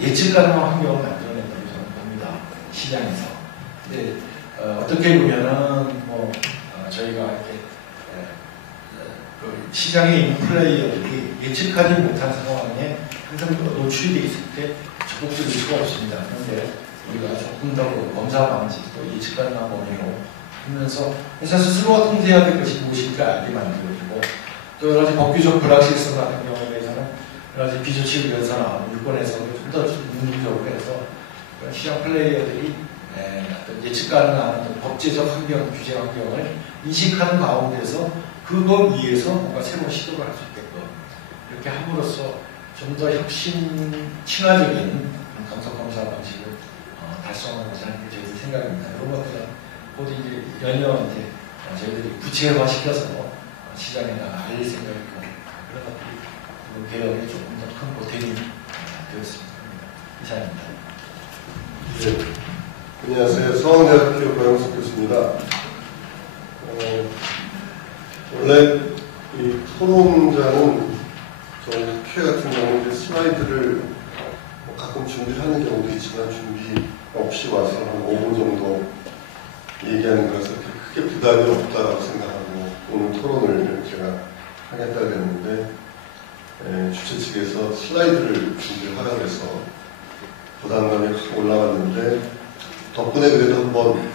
예측 가능한 환경을 만들어낸다고 저는 봅니다. 시장에서. 근데 어떻게 보면은 뭐 저희가 이렇게 그 시장에 있는 플레이어들이 예측하지 못한 상황에 항상 노출이 되어 있을 때 적극적일 수가 없습니다. 그런데 우리가 조금 더 검사 방지 또 예측 가능한 범위로 하면서 회사 스스로가 통제해야 될 것이 무엇일까 알게 만들어주고 또 여러 가지 법규적 불확실성 같은 경우에 대해서는 여러 가지 비조치 의견서나 물권에서 좀 더 능동적으로 해서 시장 플레이어들이 어떤 예측 가능한 어떤 법제적 환경, 규제 환경을 인식하는 가운데서 그거 위에서 뭔가 새로운 시도를 할 수 있게끔 이렇게 함으로써 좀 더 혁신 친화적인 감독검사 방식을 달성하고자 하는 게 저희들 생각입니다. 이런 것들은 모두 이제 연연 이제 저희들이 구체화시켜서 시장에 나갈 생각이고 그런 것들이 개혁에 조금 더 큰 보탬이 되었습니다. 이상입니다. 네. 안녕하세요. 서강대학교 고영석 교수입니다. 원래 이 토론자는 저희 국회 같은 경우는 슬라이드를 가끔 준비하는 경우도 있지만 준비 없이 와서 한 5분 정도 얘기하는 것은 크게 부담이 없다고 생각하고 오늘 토론을 제가 하겠다고 했는데 주최 측에서 슬라이드를 준비를 하라고 해서 부담감이 확 올라왔는데 덕분에 그래도 한번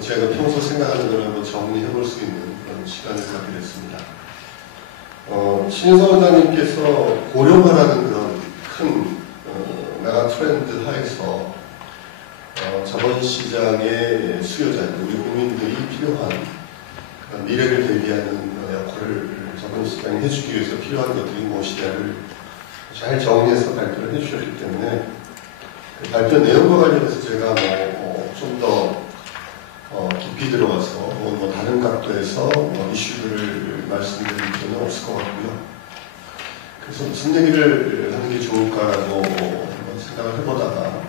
제가 평소 생각하는 걸 한번 정리해 볼 수 있는 그런 시간을 갖게 됐습니다. 신인성 원장님께서 고령화라는 그런 큰 메가 트렌드 하에서 자본시장의 수요자들, 우리 국민들이 필요한 그런 미래를 대비하는 역할을 자본시장이 해주기 위해서 필요한 것들이 무엇이냐를 잘 정리해서 발표를 해주셨기 때문에 그 발표 내용과 관련해서 제가 좀 더 깊이 들어가서 뭐 다른 각도에서 이슈들을 말씀드릴 필요는 없을 것 같고요. 그래서 무슨 얘기를 하는 게 좋을까라고 한번 생각을 해보다가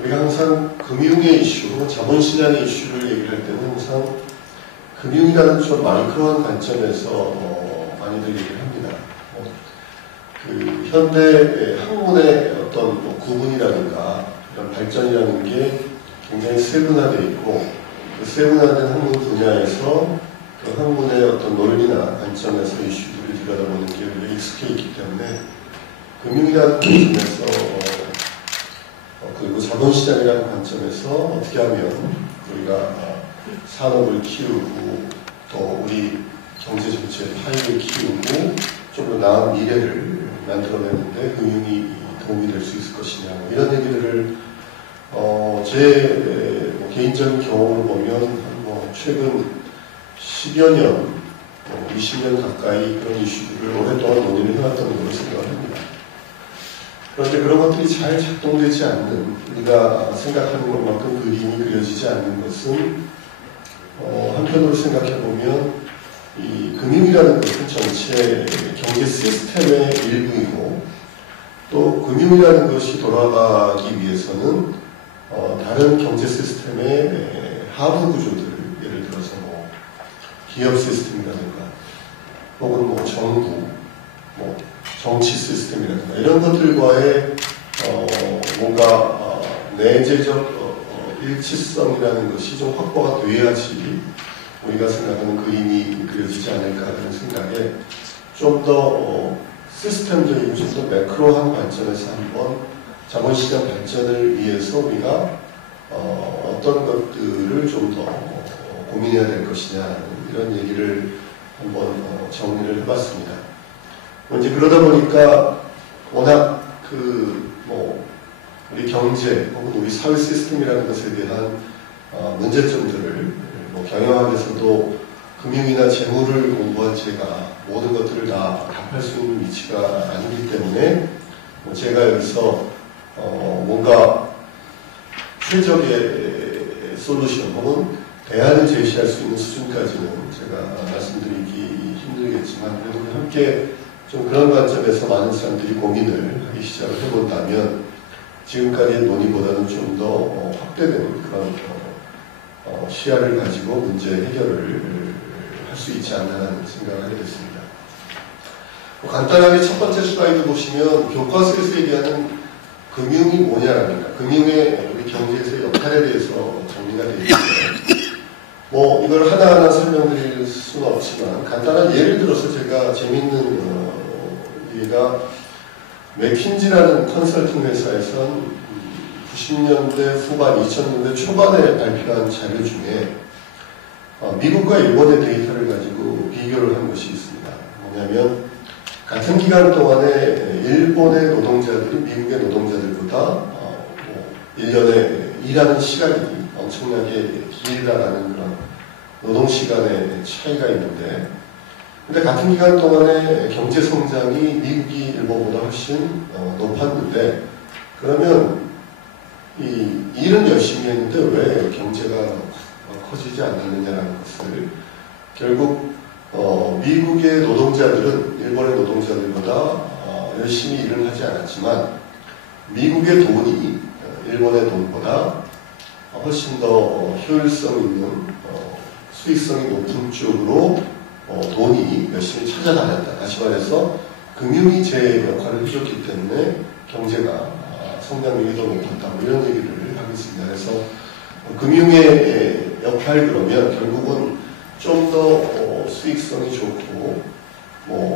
우리가 항상 금융의 이슈, 자본시장의 이슈를 얘기할 때는 항상 금융이라는 좀 마이크로한 관점에서 많이들 얘기를 합니다. 그 현대 학문의 어떤 구분이라든가 이런 발전이라는 게 굉장히 세분화되어 있고 그 세분화된 학문 분야에서 그 학문의 어떤 논리나 관점에서 이슈들을 들여다보는 게 우리가 익숙해 있기 때문에 금융이라는 관점에서 그리고 자본시장이라는 관점에서 어떻게 하면 우리가 산업을 키우고 또 우리 경제 전체의 파이를 키우고 좀 더 나은 미래를 만들어내는데 금융이 도움이 될 수 있을 것이냐 이런 얘기들을 제 개인적인 경험을 보면 최근 10여 년, 20년 가까이 그런 이슈들을 오랫동안 논의를 해왔던 걸로 생각을 합니다. 그런데 그런 것들이 잘 작동되지 않는, 우리가 생각하는 것만큼 그림이 그려지지 않는 것은 한편으로 생각해보면 이 금융이라는 것은 전체 경제 시스템의 일부이고 또 금융이라는 것이 돌아가기 위해서는 다른 경제 시스템의 하부 구조들, 예를 들어서 기업 시스템이라든가 혹은 정부, 정치 시스템이라든가 이런 것들과의 뭔가 내재적 일치성이라는 것이 좀 확보가 돼야지 우리가 생각하는 그림이 그려지지 않을까 하는 생각에 좀 더 시스템적이고 좀 더 매크로한 관점에서 한번 자본시장 발전을 위해서 우리가 어떤 것들을 좀 더 고민해야 될 것이냐 이런 얘기를 한번 정리를 해봤습니다. 이제 그러다 보니까 워낙 우리 경제 혹은 우리 사회 시스템이라는 것에 대한 문제점들을 경영학에서도 금융이나 재무를 공부한 제가 모든 것들을 다 답할 수 있는 위치가 아니기 때문에 제가 여기서 뭔가 최적의 솔루션 혹은 대안을 제시할 수 있는 수준까지는 제가 말씀드리기 힘들겠지만 그래도 함께 좀 그런 관점에서 많은 사람들이 고민을 하기 시작을 해본다면 지금까지의 논의보다는 좀 더 확대된 그런 시야를 가지고 문제 해결을 할 수 있지 않나 하는 생각을 하게 됐습니다. 간단하게 첫 번째 슬라이드 보시면 교과서에서 얘기하는 금융이 뭐냐랍니다. 금융의 우리 경제에서의 역할에 대해서 정리가 되어 있는데 이걸 하나하나 설명드릴 수는 없지만 간단한 예를 들어서 제가 재밌는 얘가 맥킨지라는 컨설팅 회사에선 90년대 후반, 2000년대 초반에 발표한 자료 중에 미국과 일본의 데이터를 가지고 비교를 한 것이 있습니다. 뭐냐면 같은 기간 동안에 일본의 노동자들이 미국의 노동자들보다 1년에 일하는 시간이 엄청나게 길다라는 그런 노동시간의 차이가 있는데, 근데 같은 기간 동안에 경제 성장이 미국이 일본보다 훨씬 높았는데, 그러면 이 일은 열심히 했는데 왜 경제가 커지지 않았느냐는 것을, 결국 미국의 노동자들은 일본의 노동자들보다 열심히 일을 하지 않았지만 미국의 돈이 일본의 돈보다 훨씬 더 효율성 있는 수익성이 높은 쪽으로 돈이 열심히 찾아다녔다. 다시 말해서 금융이 제 역할을 해줬기 때문에 경제가 성장률이 더 높았다. 뭐 이런 얘기를 하고 있습니다. 그래서 금융의 역할, 그러면 결국은 좀 더 수익성이 좋고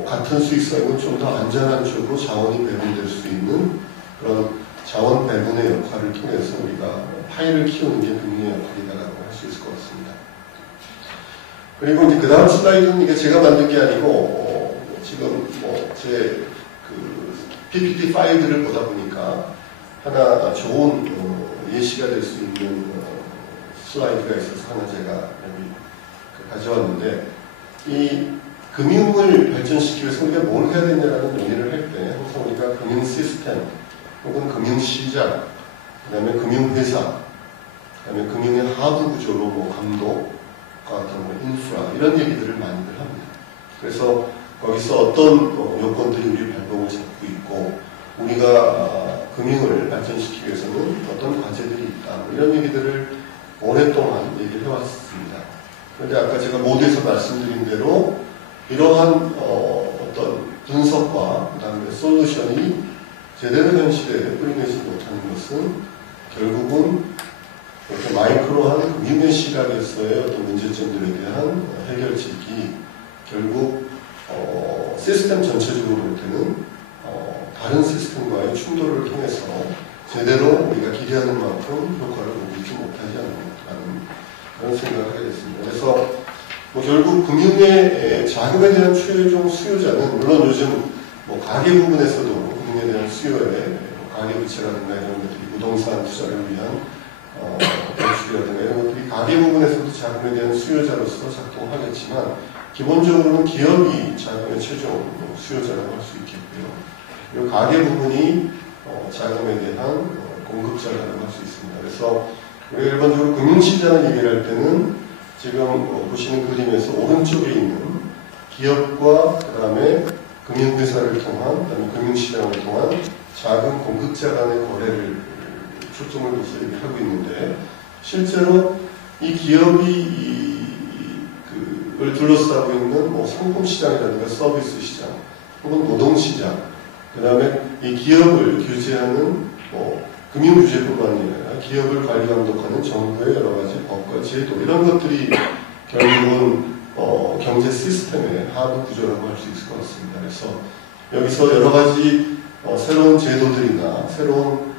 같은 수익성이면 좀 더 안전한 쪽으로 자원이 배분될 수 있는 그런 자원 배분의 역할을 통해서 우리가 파이를 키우는 게 금융의 역할이다라고 할 수 있을 것 같습니다. 그리고 이제 그 다음 슬라이드는 이게 제가 만든 게 아니고 지금 제 그 PPT 파일들을 보다 보니까 하나 좋은 예시가 될 수 있는 슬라이드가 있어서 하나 제가 여기 가져왔는데, 이 금융을 발전시키기 위해서 우리가 뭘 해야 되냐라는 논의를 할 때 항상 우리가 금융 시스템 혹은 금융 시장, 그 다음에 금융회사, 그 다음에 금융의 하부 구조로 감독, 어떤 인프라, 이런 얘기들을 많이들 합니다. 그래서 거기서 어떤 요건들이 우리 발목을 잡고 있고, 우리가 금융을 발전시키기 위해서는 어떤 과제들이 있다, 이런 얘기들을 오랫동안 얘기를 해왔습니다. 그런데 아까 제가 모두에서 말씀드린 대로 이러한 어떤 분석과 그 다음에 솔루션이 제대로 현실에 뿌리내지 못하는 것은 결국은 이렇게 마이크로한 금융의 시각에서의 어떤 문제점들에 대한 해결책이 결국 시스템 전체적으로 볼 때는 다른 시스템과의 충돌을 통해서 제대로 우리가 기대하는 만큼 효과를 보이지 못하지 않는다는 그런 생각을 하게 됐습니다. 그래서 결국 금융의 자금에 대한 최종 수요자는 물론 요즘 가계 부분에서도 금융에 대한 수요에 가계부채라든가 이런 것들이 부동산 투자를 위한 대출이라든가 이런 것들이 가계 부분에서도 자금에 대한 수요자로서 작동하겠지만, 기본적으로는 기업이 자금의 최종 수요자라고 할 수 있겠고요. 그리고 가계 부분이 자금에 대한 공급자라고 할 수 있습니다. 그래서 우리가 일반적으로 금융시장을 얘기를 할 때는 지금 보시는 그림에서 오른쪽에 있는 기업과 그 다음에 금융회사를 통한, 그 다음에 금융시장을 통한 자금 공급자 간의 거래를 초점을 둬서 얘기를 하고 있는데, 실제로 이 기업이 그걸 둘러싸고 있는 상품시장이라든가 서비스 시장, 혹은 노동시장, 그 다음에 이 기업을 규제하는 금융규제뿐만 아니라 기업을 관리 감독하는 정부의 여러 가지 법과 제도, 이런 것들이 결국은 경제 시스템의 하부 구조라고 할 수 있을 것 같습니다. 그래서 여기서 여러 가지 새로운 제도들이나 새로운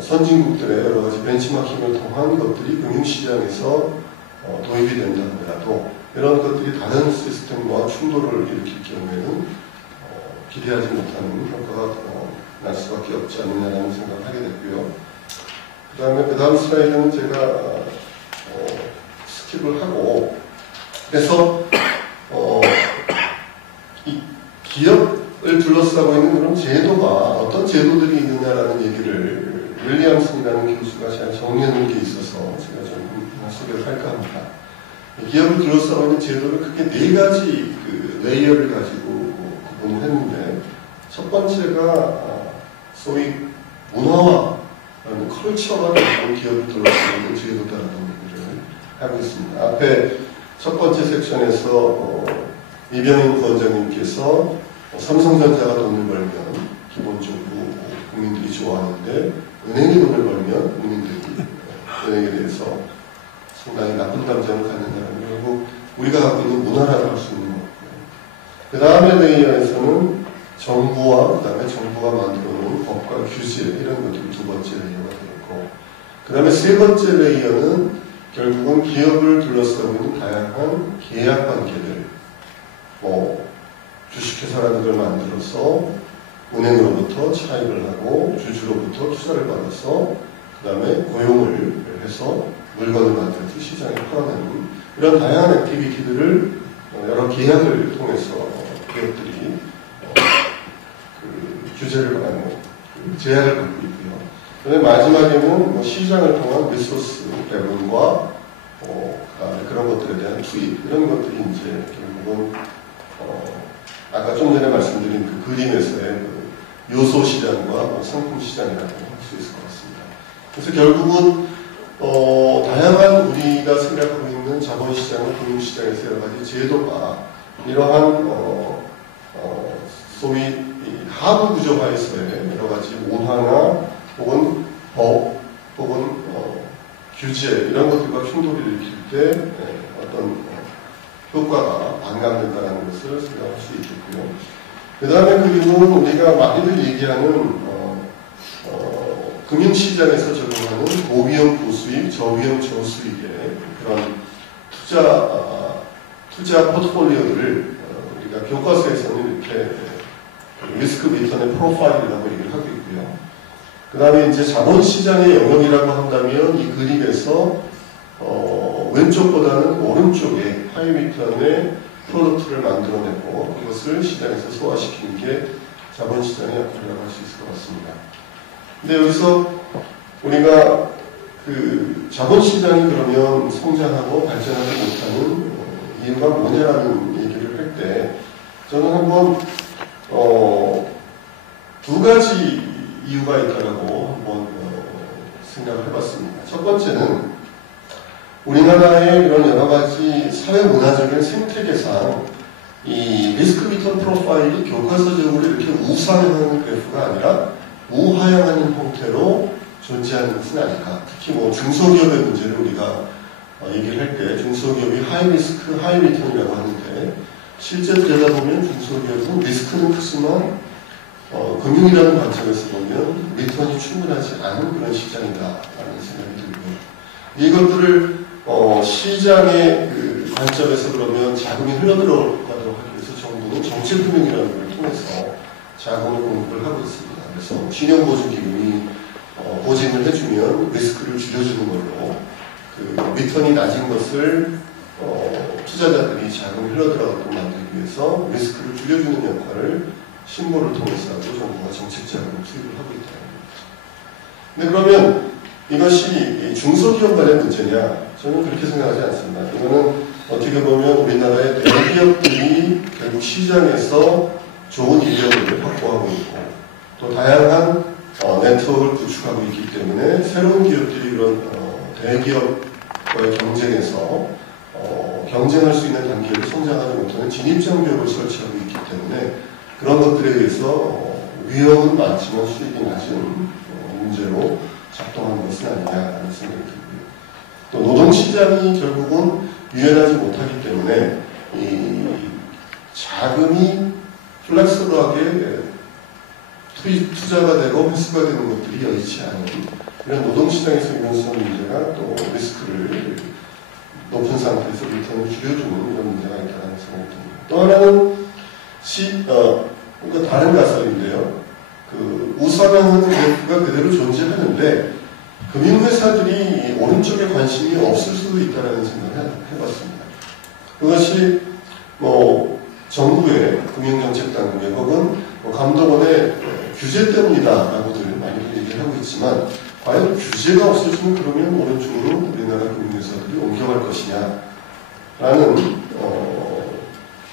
선진국들의 여러 가지 벤치마킹을 통한 것들이 금융시장에서 도입이 된다 하더라도 이런 것들이 다른 시스템과 충돌을 일으킬 경우에는 기대하지 못하는 효과가 날 수밖에 없지 않느냐라는 생각을 하게 됐고요. 그 다음 슬라이드는 제가 스킵을 하고, 그래서 이 기업을 둘러싸고 있는 그런 제도가 어떤 제도들이 있느냐라는 얘기를 윌리엄슨이라는 교수가 잘 정리하는 게 있어서 제가 좀 소개를 할까 합니다. 기업을 둘러싸고 있는 제도를 크게 4가지 레이어를 가지고 구분을 했는데, 첫 번째가 소위 문화화라는 컬처가 기업을 둘러싸고 있는 제도다라는 얘기를 하고 있습니다. 앞에 첫 번째 섹션에서 이병인 부원장님께서 삼성전자가 돈을 벌면 기본적으로 국민들이 좋아하는데, 은행이 돈을 벌면 국민들이 은행에 대해서 상당히 나쁜 감정을 갖는다는, 결국 우리가 갖고 있는 문화라고 할 수 있는 거고요. 그 다음에 레이어에서는 정부와 그 다음에 정부가 만들어 놓은 법과 규제 이런 것들이 두 번째 레이어가 되겠고, 그 다음에 세 번째 레이어는 결국은 기업을 둘러싸고 있는 다양한 계약 관계들, 주식회사라는 걸 만들어서 은행으로부터 차입을 하고 주주로부터 투자를 받아서 그 다음에 고용을 해서 물건을 만들어서 시장에 팔아내는 이런 다양한 액티비티들을 여러 계약을 통해서 기업들이 규제를 받고 제약을 받고 있고요. 그다음에 마지막에는 시장을 통한 리소스 배분과 그다음에 그런 것들에 대한 투입 이런 것들이 이제 결국은 아까 좀 전에 말씀드린 그 그림에서의 그 요소 시장과 상품 시장이라고 할 수 있을 것 같습니다. 그래서 결국은 다양한 우리가 생각하고 있는 자본시장과 금융시장에서 여러 가지 제도가 이러한 소위 하부 구조화에서의 여러 가지 문화나 혹은 법 혹은 규제 이런 것들과 충돌을 일으킬 때 어떤 효과가 반감된다는 것을 생각할 수 있겠고요. 그 다음에 그리고 우리가 많이들 얘기하는 금융시장에서 적용하는 고위험 고수익, 저위험 저수익의 그런 투자 포트폴리오를 우리가 교과서에서는 이렇게 리스크 리턴의 프로파일이라고 얘기를 하고 있고요. 그 다음에 이제 자본시장의 영역이라고 한다면 이 그림에서 왼쪽보다는 오른쪽에 하이 리턴의 프로덕트를 만들어내고 그것을 시장에서 소화시키는 게 자본시장의 역할이라고 할 수 있을 것 같습니다. 근데 여기서 우리가 그 자본시장이 그러면 성장하고 발전하지 못하는 이유가 뭐냐라는 얘기를 할 때 저는 한번 두 가지 이유가 있다고 한번 생각을 해봤습니다. 첫 번째는 우리나라의 이런 여러 가지 사회 문화적인 생태계상 이 리스크 리턴 프로파일이 교과서적으로 이렇게 우상향하는 그래프가 아니라 우하향하는 형태로 존재하는 것은 아닐까. 특히 중소기업의 문제를 우리가 얘기를 할 때 중소기업이 하이 리스크, 하이 리턴이라고 하는데 실제 들여다보면 중소기업은 리스크는 크지만 금융이라는 관점에서 보면 리턴이 충분하지 않은 그런 시장이다라는 생각이 들고요. 이것들을 시장의 그 관점에서 그러면 자금이 흘러들어가도록 하기 위해서 정부는 정책금융이라는 걸 통해서 자금을 공급을 하고 있습니다. 그래서 신용보증기금이 보증을 해주면 리스크를 줄여주는 걸로 그 리턴이 낮은 것을 투자자들이 자금이 흘러들어가도록 만들기 위해서 리스크를 줄여주는 역할을 신고를 통해서라도 정부가 정책자금을 투입을 하고 있다는 겁니다. 근데 그러면 이것이 중소기업 간의 문제냐? 저는 그렇게 생각하지 않습니다. 이거는 어떻게 보면 우리나라의 대기업들이 결국 시장에서 좋은 인력을 확보하고 있고 또 다양한 네트워크를 구축하고 있기 때문에 새로운 기업들이 그런 대기업과의 경쟁에서 경쟁할 수 있는 단계를 성장하지 못하는 진입장 기업을 설치하고 있기 때문에 그런 것들에 의해서 위험은 많지만 수익이 낮은 문제로 작동하는 것은 아니냐라는 생각이 들고요. 또 노동시장이 결국은 유연하지 못하기 때문에 이 자금이 플렉서블하게 투자가 되고 회수가 되는 것들이 여의치 않은 이런 노동시장에서 유연성 문제가 또 리스크를 높은 상태에서 리턴을 줄여주는 이런 문제가 있다는 생각이 듭니다. 또 하나는 그러니까 다른 가설인데요. 그 우상향하는 그래프가 그대로 존재하는데 금융회사들이 오른쪽에 관심이 없을 수도 있다는 생각을 해봤습니다. 그것이 정부의 금융정책당국의 혹은 감독원의 규제 때문이다라고들 많이 얘기를 하고 있지만 과연 규제가 없어지면 그러면 오른쪽으로 우리나라 금융회사들이 옮겨갈 것이냐라는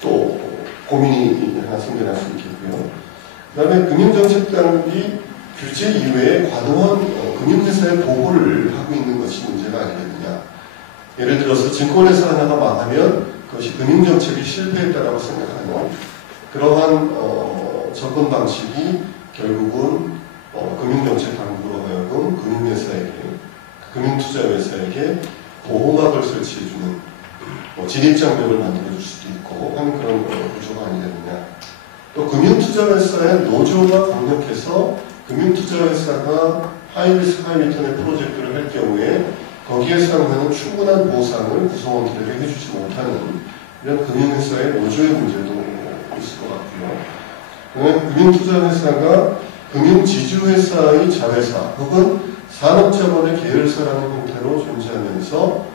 또 고민이 하나 생겨날 수 있겠고요. 그 다음에 금융정책당국이 규제 이외에 과도한 금융회사의 보호를 하고 있는 것이 문제가 아니겠느냐. 예를 들어서 증권회사 하나가 망하면 그것이 금융정책이 실패했다라고 생각하는 그러한 접근 방식이 결국은 금융정책 당국으로 하여금 금융회사에게, 금융투자회사에게 보호막을 설치해주는 뭐 진입장벽을 만들어줄 수도 있고 하는 그런 구조가 아니겠느냐. 또 금융투자회사의 노조가 강력해서 금융투자회사가 하이리스크 하이리턴의 프로젝트를 할 경우에 거기에 사용하는 충분한 보상을 구성원들에게 해주지 못하는 이런 금융회사의 노조의 문제도 있을 것 같고요. 그러면 금융투자회사가 금융지주회사의 자회사 혹은 산업자본의 계열사라는 형태로 존재하면서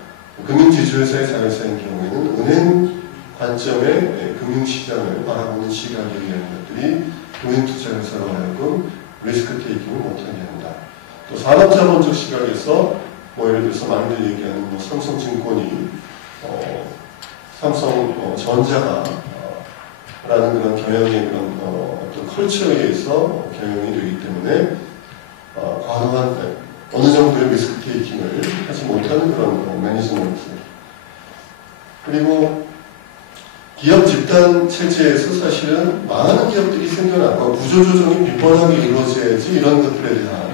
금융지주회사의 자회사인 경우에는 은행 관점의 금융시장을 바라보는 시각에 의한 것들이 금융투자회사로 하여금 리스크 테이킹을 못하게 한다. 또 산업자본적 시각에서 뭐 예를 들어서 많이들 얘기하는 뭐 삼성증권이 삼성전자가 라는 그런 경영의 그런 어떤 컬처에 의해서 경영이 되기 때문에 과도한 어느 정도의 리스크 테이킹을 하지 못하는 그런 매니지먼트. 그리고 기업 집단 체제에서 사실은 많은 기업들이 생겨나고 구조조정이 빈번하게 이루어져야지 이런 것들에 대한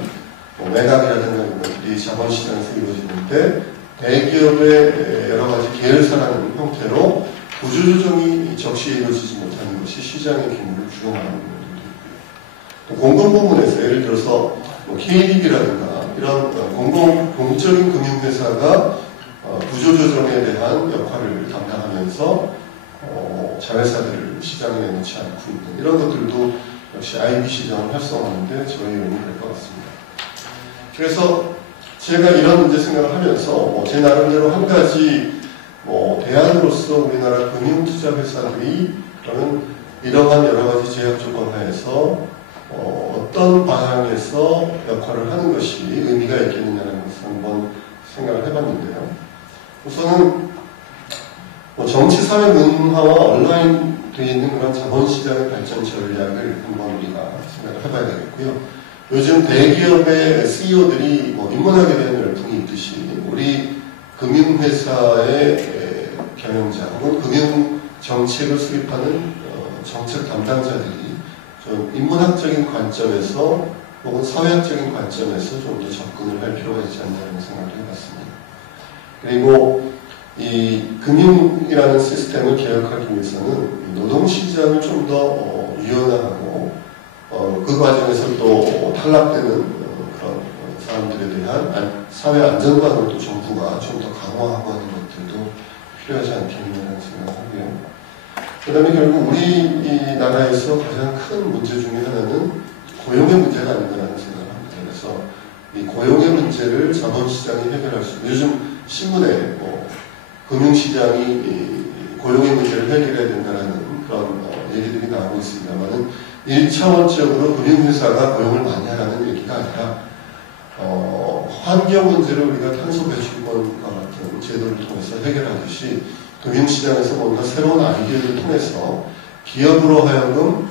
매각이라든가 이런 것들이 자본시장에서 이루어지는데 대기업의 여러 가지 계열사라는 형태로 구조조정이 적시에 이루어지지 못하는 것이 시장의 규모를 규정하는 부분들도 있고요. 또 공공부문에서 예를 들어서 K리그라든가 이런 공적인 금융회사가 구조조정에 대한 역할을 담당하면서 자회사들을 시장에 내놓지 않고 있는 이런 것들도 역시 IB 시장을 활성화하는데 저희 의미 될 것 같습니다. 그래서 제가 이런 문제 생각을 하면서 제 나름대로 한 가지 대안으로서 우리나라 금융투자회사들이 그러면 이러한 여러 가지 제약 조건 하에서 어떤 방향에서 역할을 하는 것이 의미가 있겠느냐는 것을 한번 생각을 해봤는데요. 우선은 정치, 사회, 문화와 온라인되어 있는 그런 자본시장의 발전 전략을 한번 우리가 생각을 해봐야 되겠고요. 요즘 대기업의 CEO들이 인문학에 대한 열풍이 있듯이 우리 금융회사의 경영자 혹은 금융정책을 수립하는 정책 담당자들이 좀 인문학적인 관점에서 혹은 사회학적인 관점에서 좀 더 접근을 할 필요가 있지 않나라는 생각을 해봤습니다. 그리고 이 금융이라는 시스템을 개혁하기 위해서는 노동시장을 좀 더 유연화하고 그 과정에서 또 탈락되는 그런 사람들에 대한 사회 안전망을 또 정부가 좀 더 강화하고 하는 것들도 필요하지 않겠느냐는 생각을 하고요. 그 다음에 결국 우리나라에서 가장 큰 문제 중에 하나는 고용의 문제가 아닌가라는 생각을 합니다. 그래서 이 고용의 문제를 자본시장이 해결할 수 있는 요즘 신문에 금융시장이 고용의 문제를 해결해야 된다는 그런 얘기들이 나오고 있습니다만은 1차원적으로 금융회사가 고용을 많이 하라는 얘기가 아니라 환경 문제를 우리가 탄소 배출권과 같은 제도를 통해서 해결하듯이 금융시장에서 뭔가 새로운 아이디어를 통해서 기업으로 하여금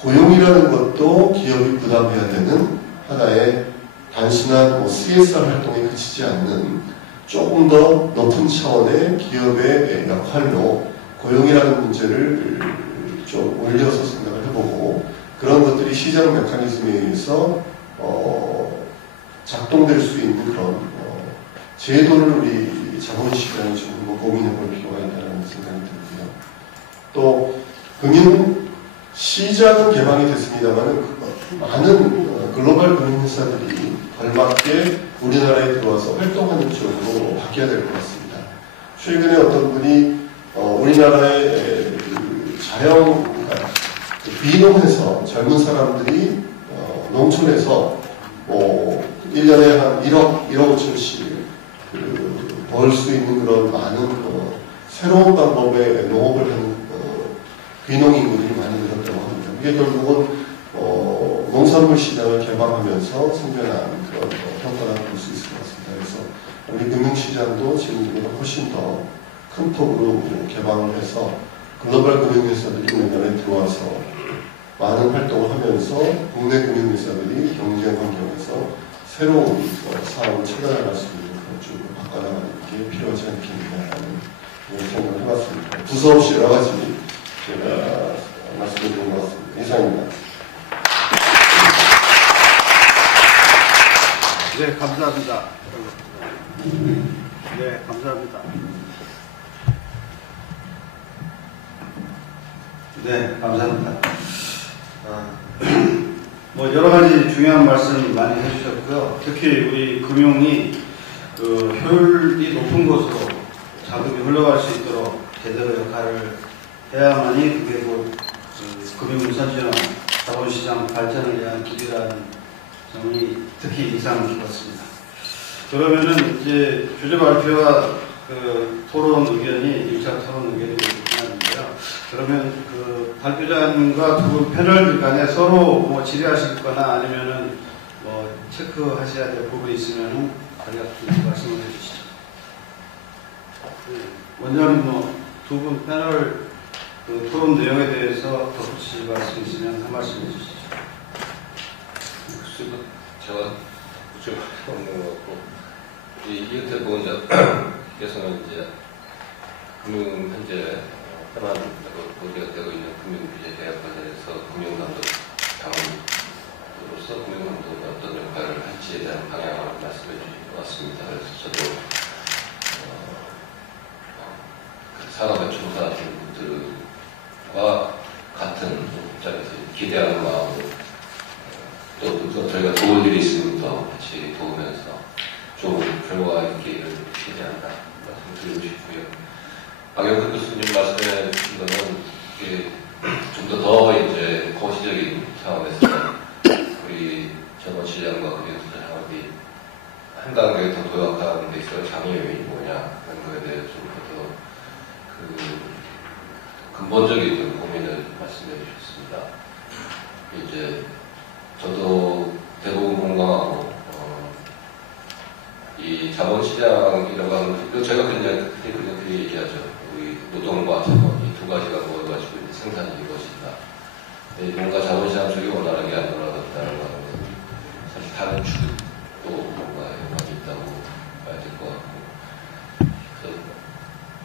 고용이라는 것도 기업이 부담해야 되는 하나의 단순한 CSR 활동에 그치지 않는 조금 더 높은 차원의 기업의 역할로 고용이라는 문제를 좀 올려서 생각을 해보고 그런 것들이 시장 메커니즘에 의해서 작동될 수 있는 그런 제도를 우리 자본시장이 좀 한번 고민해볼 필요가 있다는 생각이 들고요. 또 금융시장은 개방이 됐습니다만 많은 글로벌 금융회사들이 걸맞게 우리나라에 들어와서 활동하는 쪽으로 바뀌어야 될 것 같습니다. 최근에 어떤 분이 우리나라의 귀농해서 젊은 사람들이 농촌에서 1년에 한 1억 5천씩 벌 수 있는 그런 많은 새로운 방법의 농업을 하는 귀농 인구들이 많이 늘었다고 합니다. 이게 결국은 농산물 시장을 개방하면서 생겨난 그런 효과라고 볼 수 있을 것 같습니다. 그래서 우리 금융시장도 지금보다 훨씬 더 큰 폭으로 개방을 해서 글로벌 금융회사들이 우리나라에 들어와서 많은 활동을 하면서 국내 금융회사들이 경쟁 환경에서 새로운 사업을 찾아나갈 수 있는 그런 쪽으로 바꿔나가는 게 필요하지 않겠느냐라는 생각을 해봤습니다. 두서없이 여러 가지 제가 말씀을 드린 것 같습니다. 이상입니다. 네, 감사합니다. 네, 감사합니다. 네, 감사합니다. 뭐 여러 가지 중요한 말씀 많이 해주셨고요. 특히 우리 금융이 그 효율이 높은 곳으로 자금이 흘러갈 수 있도록 제대로 역할을 해야만이 그게 곧 금융선진화, 자본시장 발전을 위한 길이라는 점이 특히 인상 깊었습니다. 그러면은 이제 주제 발표와 그 토론 의견이 1차 토론 의견이 있는데요. 그러면 그 발표자님과 두 분 패널들 간에 서로 뭐 질의하실 거나 아니면은 뭐 체크하셔야 될 부분이 있으면은 간략히 말씀을 해주시죠. 원장님 뭐 두 분 패널 그 토론 내용에 대해서 덧붙이실 말씀 있으면 한 말씀 해주시죠. 제가 좀 없는 것 같고, 이은태 보건자께서는 이제 금융 현재 문제가 되고 있는 금융규제 개혁 관련해서 금융감독 당으로서 금융감독이 어떤 역할을 할지에 대한 방향을 말씀해 주신 것 같습니다. 그래서 저도 산업의 종사자분들과 같은 입장에서 기대하는 마음으로 또 저희가 도울 일이 있으면 더 같이 도우면서 좋은 결과 있기를 기대한다 말씀드리고 싶고요. 박영근 교수님 말씀해 주신 거는 좀 더 이제 거시적인 상황에서 우리 자본시장과 금융투자 산업이 한 단계 더 도약하는 데 있어서 장애요인이 뭐냐 그런 거에 대해 좀 더 근본적인 고민을 말씀해 주셨습니다. 이제 저도 대부분 공감하고 이 자본시장이라고 하는 거 제가 그냥 그렇게 얘기하죠. 우리 노동과 자본 이 두 가지가 모여가지고 생산이 이루어진다. 뭔가 자본시장 쪽이 원활하게 안 돌아갔다는 거는 사실 다른 축도 뭔가 영향이 있다고 봐야 될 것 같고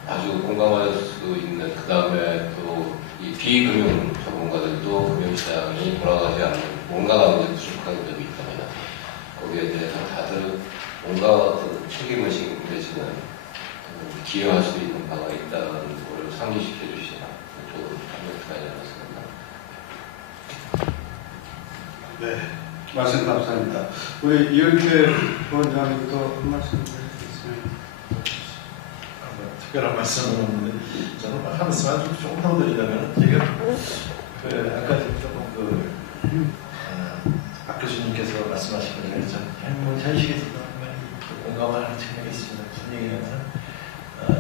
아주 공감할 수 있는 그 다음에 또 이 비금융 전문가들도 금융시장이 돌아가지 않는 뭔가가 이제 부족한 점이 있다면 거기에 대해서 다들 뭔가 어떤 책임을 지는 기여할 수 있는 바가 있다는 것을 상기시켜 주시나 좋은 감명이 아니었습니다. 네, 말씀 감사합니다. 우리 이은태 부원장님도 한 말씀 해주시겠어요? 특별한 말씀은 없는데 저는 한 말씀만 조금 더 드리려면 제가 아까 조금 박 교수님께서 말씀하신 것처럼 좀 현실에서 공감하는 측면이 있습니다. 무슨 얘기냐면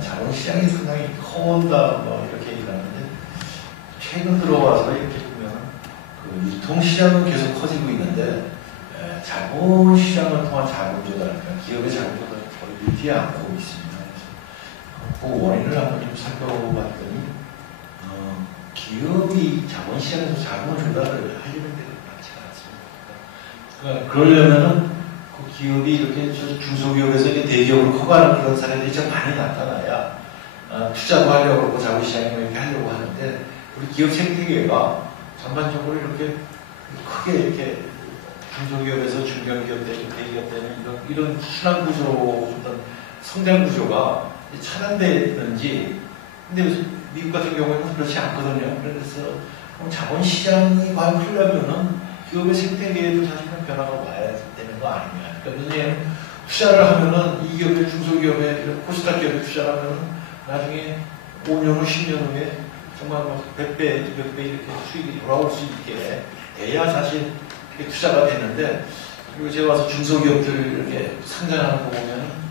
자본시장이 상당히 커온다 뭐 이렇게 얘기를 하는데 최근 들어와서 이렇게 보면 그 유통시장은 계속 커지고 있는데 자본시장을 통한 자본조달, 기업의 자본조달이 거의 늘지 않고 있습니다. 그 원인을 한번 좀 살펴봤더니 기업이 자본시장에서 자본 조달을 하려는 데가 많지 않습니다. 그러려면은 그 기업이 이렇게 중소기업에서 이제 대기업으로 커가는 그런 사례들이 좀 많이 나타나야 투자도 하려고 그러고 자본시장에 이렇게 하려고 하는데 우리 기업 생태계가 전반적으로 이렇게 크게 이렇게 중소기업에서 중견기업 되는 대기업 되는 이런 순환 구조, 어떤 성장 구조가 차단되는지, 근데 미국 같은 경우에는 그렇지 않거든요. 그래서 자본시장이 과연 하려면은 기업의 생태계에도 사실은 변화가 와야 되는 거 아니냐. 그러니까 투자를 하면은 이 기업의 중소기업에 코스닥 기업에 투자를 하면은 나중에 5년 후, 10년 후에 정말 뭐 100배, 200배 이렇게 수익이 돌아올 수 있게 돼야 사실 투자가 되는데, 그리고 제가 와서 중소기업들 이렇게 상장하는 거 보면은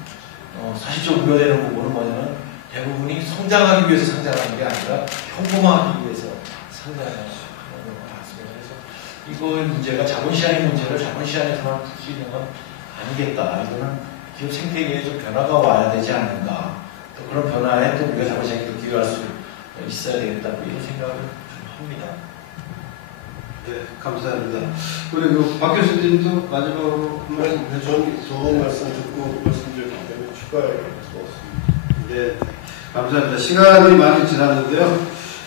사실적으로 우려되는 부분은 뭐냐면 대부분이 성장하기 위해서 상장하는 게 아니라 현금화하기 위해서 상장하는 것 같습니다. 그래서 이거 문제가 자본시장의 문제를 자본시장에서만 풀 수 있는 건 아니겠다. 이거는 기업 생태계에 좀 변화가 와야 되지 않는가. 또 그런 변화에 또 우리가 자본시장에 또 기여할 수 있어야 되겠다고 이런 생각을 좀 합니다. 네, 감사합니다. 우리 그 박 교수님도 마지막으로 한 말씀. 네, 저는 좋은 말씀 듣고 말씀드렸기 때문에 추가할 수 없습니다. 네, 감사합니다. 시간이 많이 지났는데요.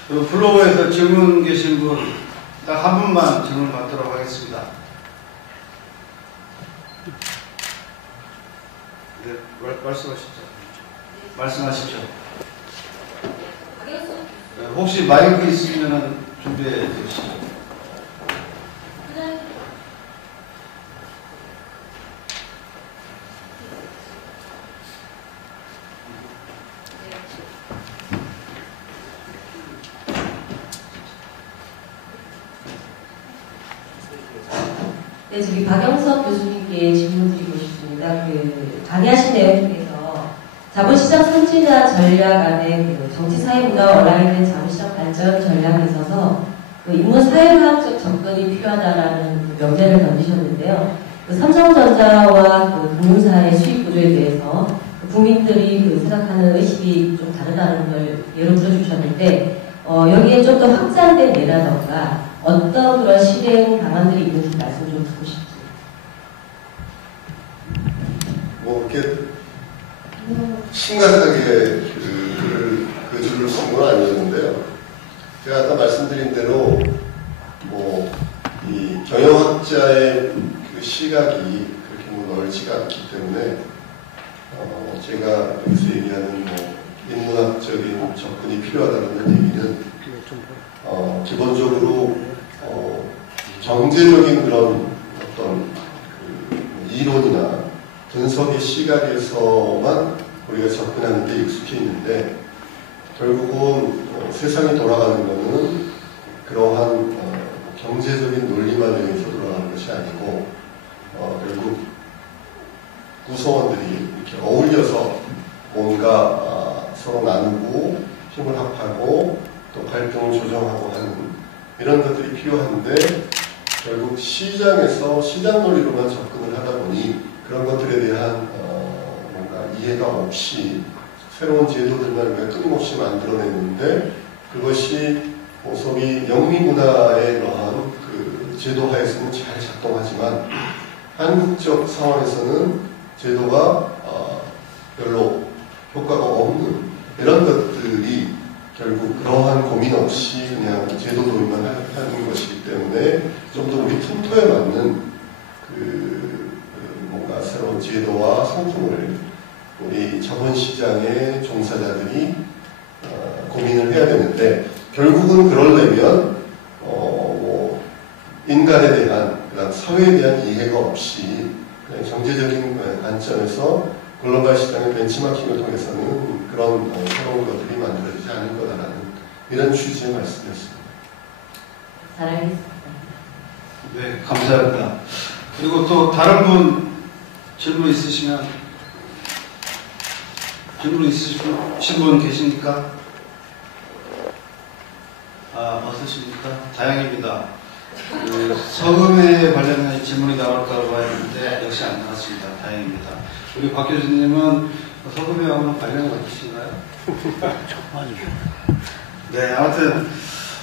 그 플로우에서 질문 계신 분 딱 한 분만 질문 받도록 하겠습니다. 네, 말씀하시죠. 말씀하시죠. 네, 혹시 마이크 있으면은 준비해 주시죠. 네, 저기 박영석 교수님께 질문 드리고 싶습니다. 강의하신 내용 중에서 자본시장 선진화 전략 안에 정치 사회 문화와 온라인된 자본시장 발전 전략에 있어서 인문 사회과학적 접근이 필요하다라는 명제를 던지셨는데요. 삼성전자와 금융사의 수익 구조에 대해서 국민들이 생각하는 의식이 좀 다르다는 걸 예로 들어주셨는데 여기에 좀 더 확장된 예라던가 어떤 그런 실행 방안들이 있는지 말씀 좀 듣고 싶습니다. 뭐 이렇게 심각하게 그 줄을 쓴 건 아니었는데요. 제가 아까 말씀드린 대로 뭐 이 경영학자의 그 시각이 그렇게 뭐 넓지가 않기 때문에 제가 여기서 얘기하는 뭐 인문학적인 접근이 필요하다는 얘기는 기본적으로 경제적인 그런 어떤 그 이론이나 분석의 시각에서만 우리가 접근하는 데 익숙해 있는데 결국은 세상이 돌아가는 것은 그러한 경제적인 논리만 의해서 돌아가는 것이 아니고 결국 구성원들이 이렇게 어울려서 뭔가 서로 나누고 힘을 합하고 또 갈등을 조정하고 하는 이런 것들이 필요한데 결국 시장에서 시장 논리로만 접근을 하다 보니 그런 것들에 대한 뭔가 이해가 없이 새로운 제도들만 우리가 끊임없이 만들어냈는데 그것이 소위 영미문화의 그러한 그 제도하에서는 잘 작동하지만 한국적 상황에서는 제도가 별로 효과가 없는 이런 것들이 결국 그러한 고민 없이 그냥 제도 도입만 하는 것이기 때문에 좀 더 우리 풍토에 맞는 뭔가 새로운 제도와 상품을 우리 자본시장의 종사자들이 고민을 해야 되는데 결국은 그러려면 뭐 인간에 대한 그다음 사회에 대한 이해가 없이 그냥 경제적인 관점에서 글로벌 시장의 벤치마킹을 통해서는 그런 새로운 것들이 만들어지지 않을 거다라는 이런 취지의 말씀이었습니다. 잘 알겠습니다. 네, 감사합니다. 그리고 또 다른 분 질문 있으시면 질문 있으신 분 계십니까? 없으십니까? 다행입니다. 서금에 관련된 질문이 나올 거라고 했는데 역시 안 나왔습니다. 다행입니다. 우리 박 교수님은 서금회하고는 관련이 없으신가요? 네, 아무튼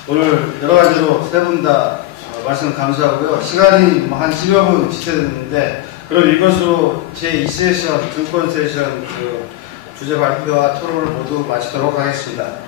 오늘 여러 가지로 세 분 다 말씀 감사하고요. 시간이 한 10여 분 지체됐는데 그럼 이것으로 제2세션 증권 세션 그 주제 발표와 토론을 모두 마치도록 하겠습니다.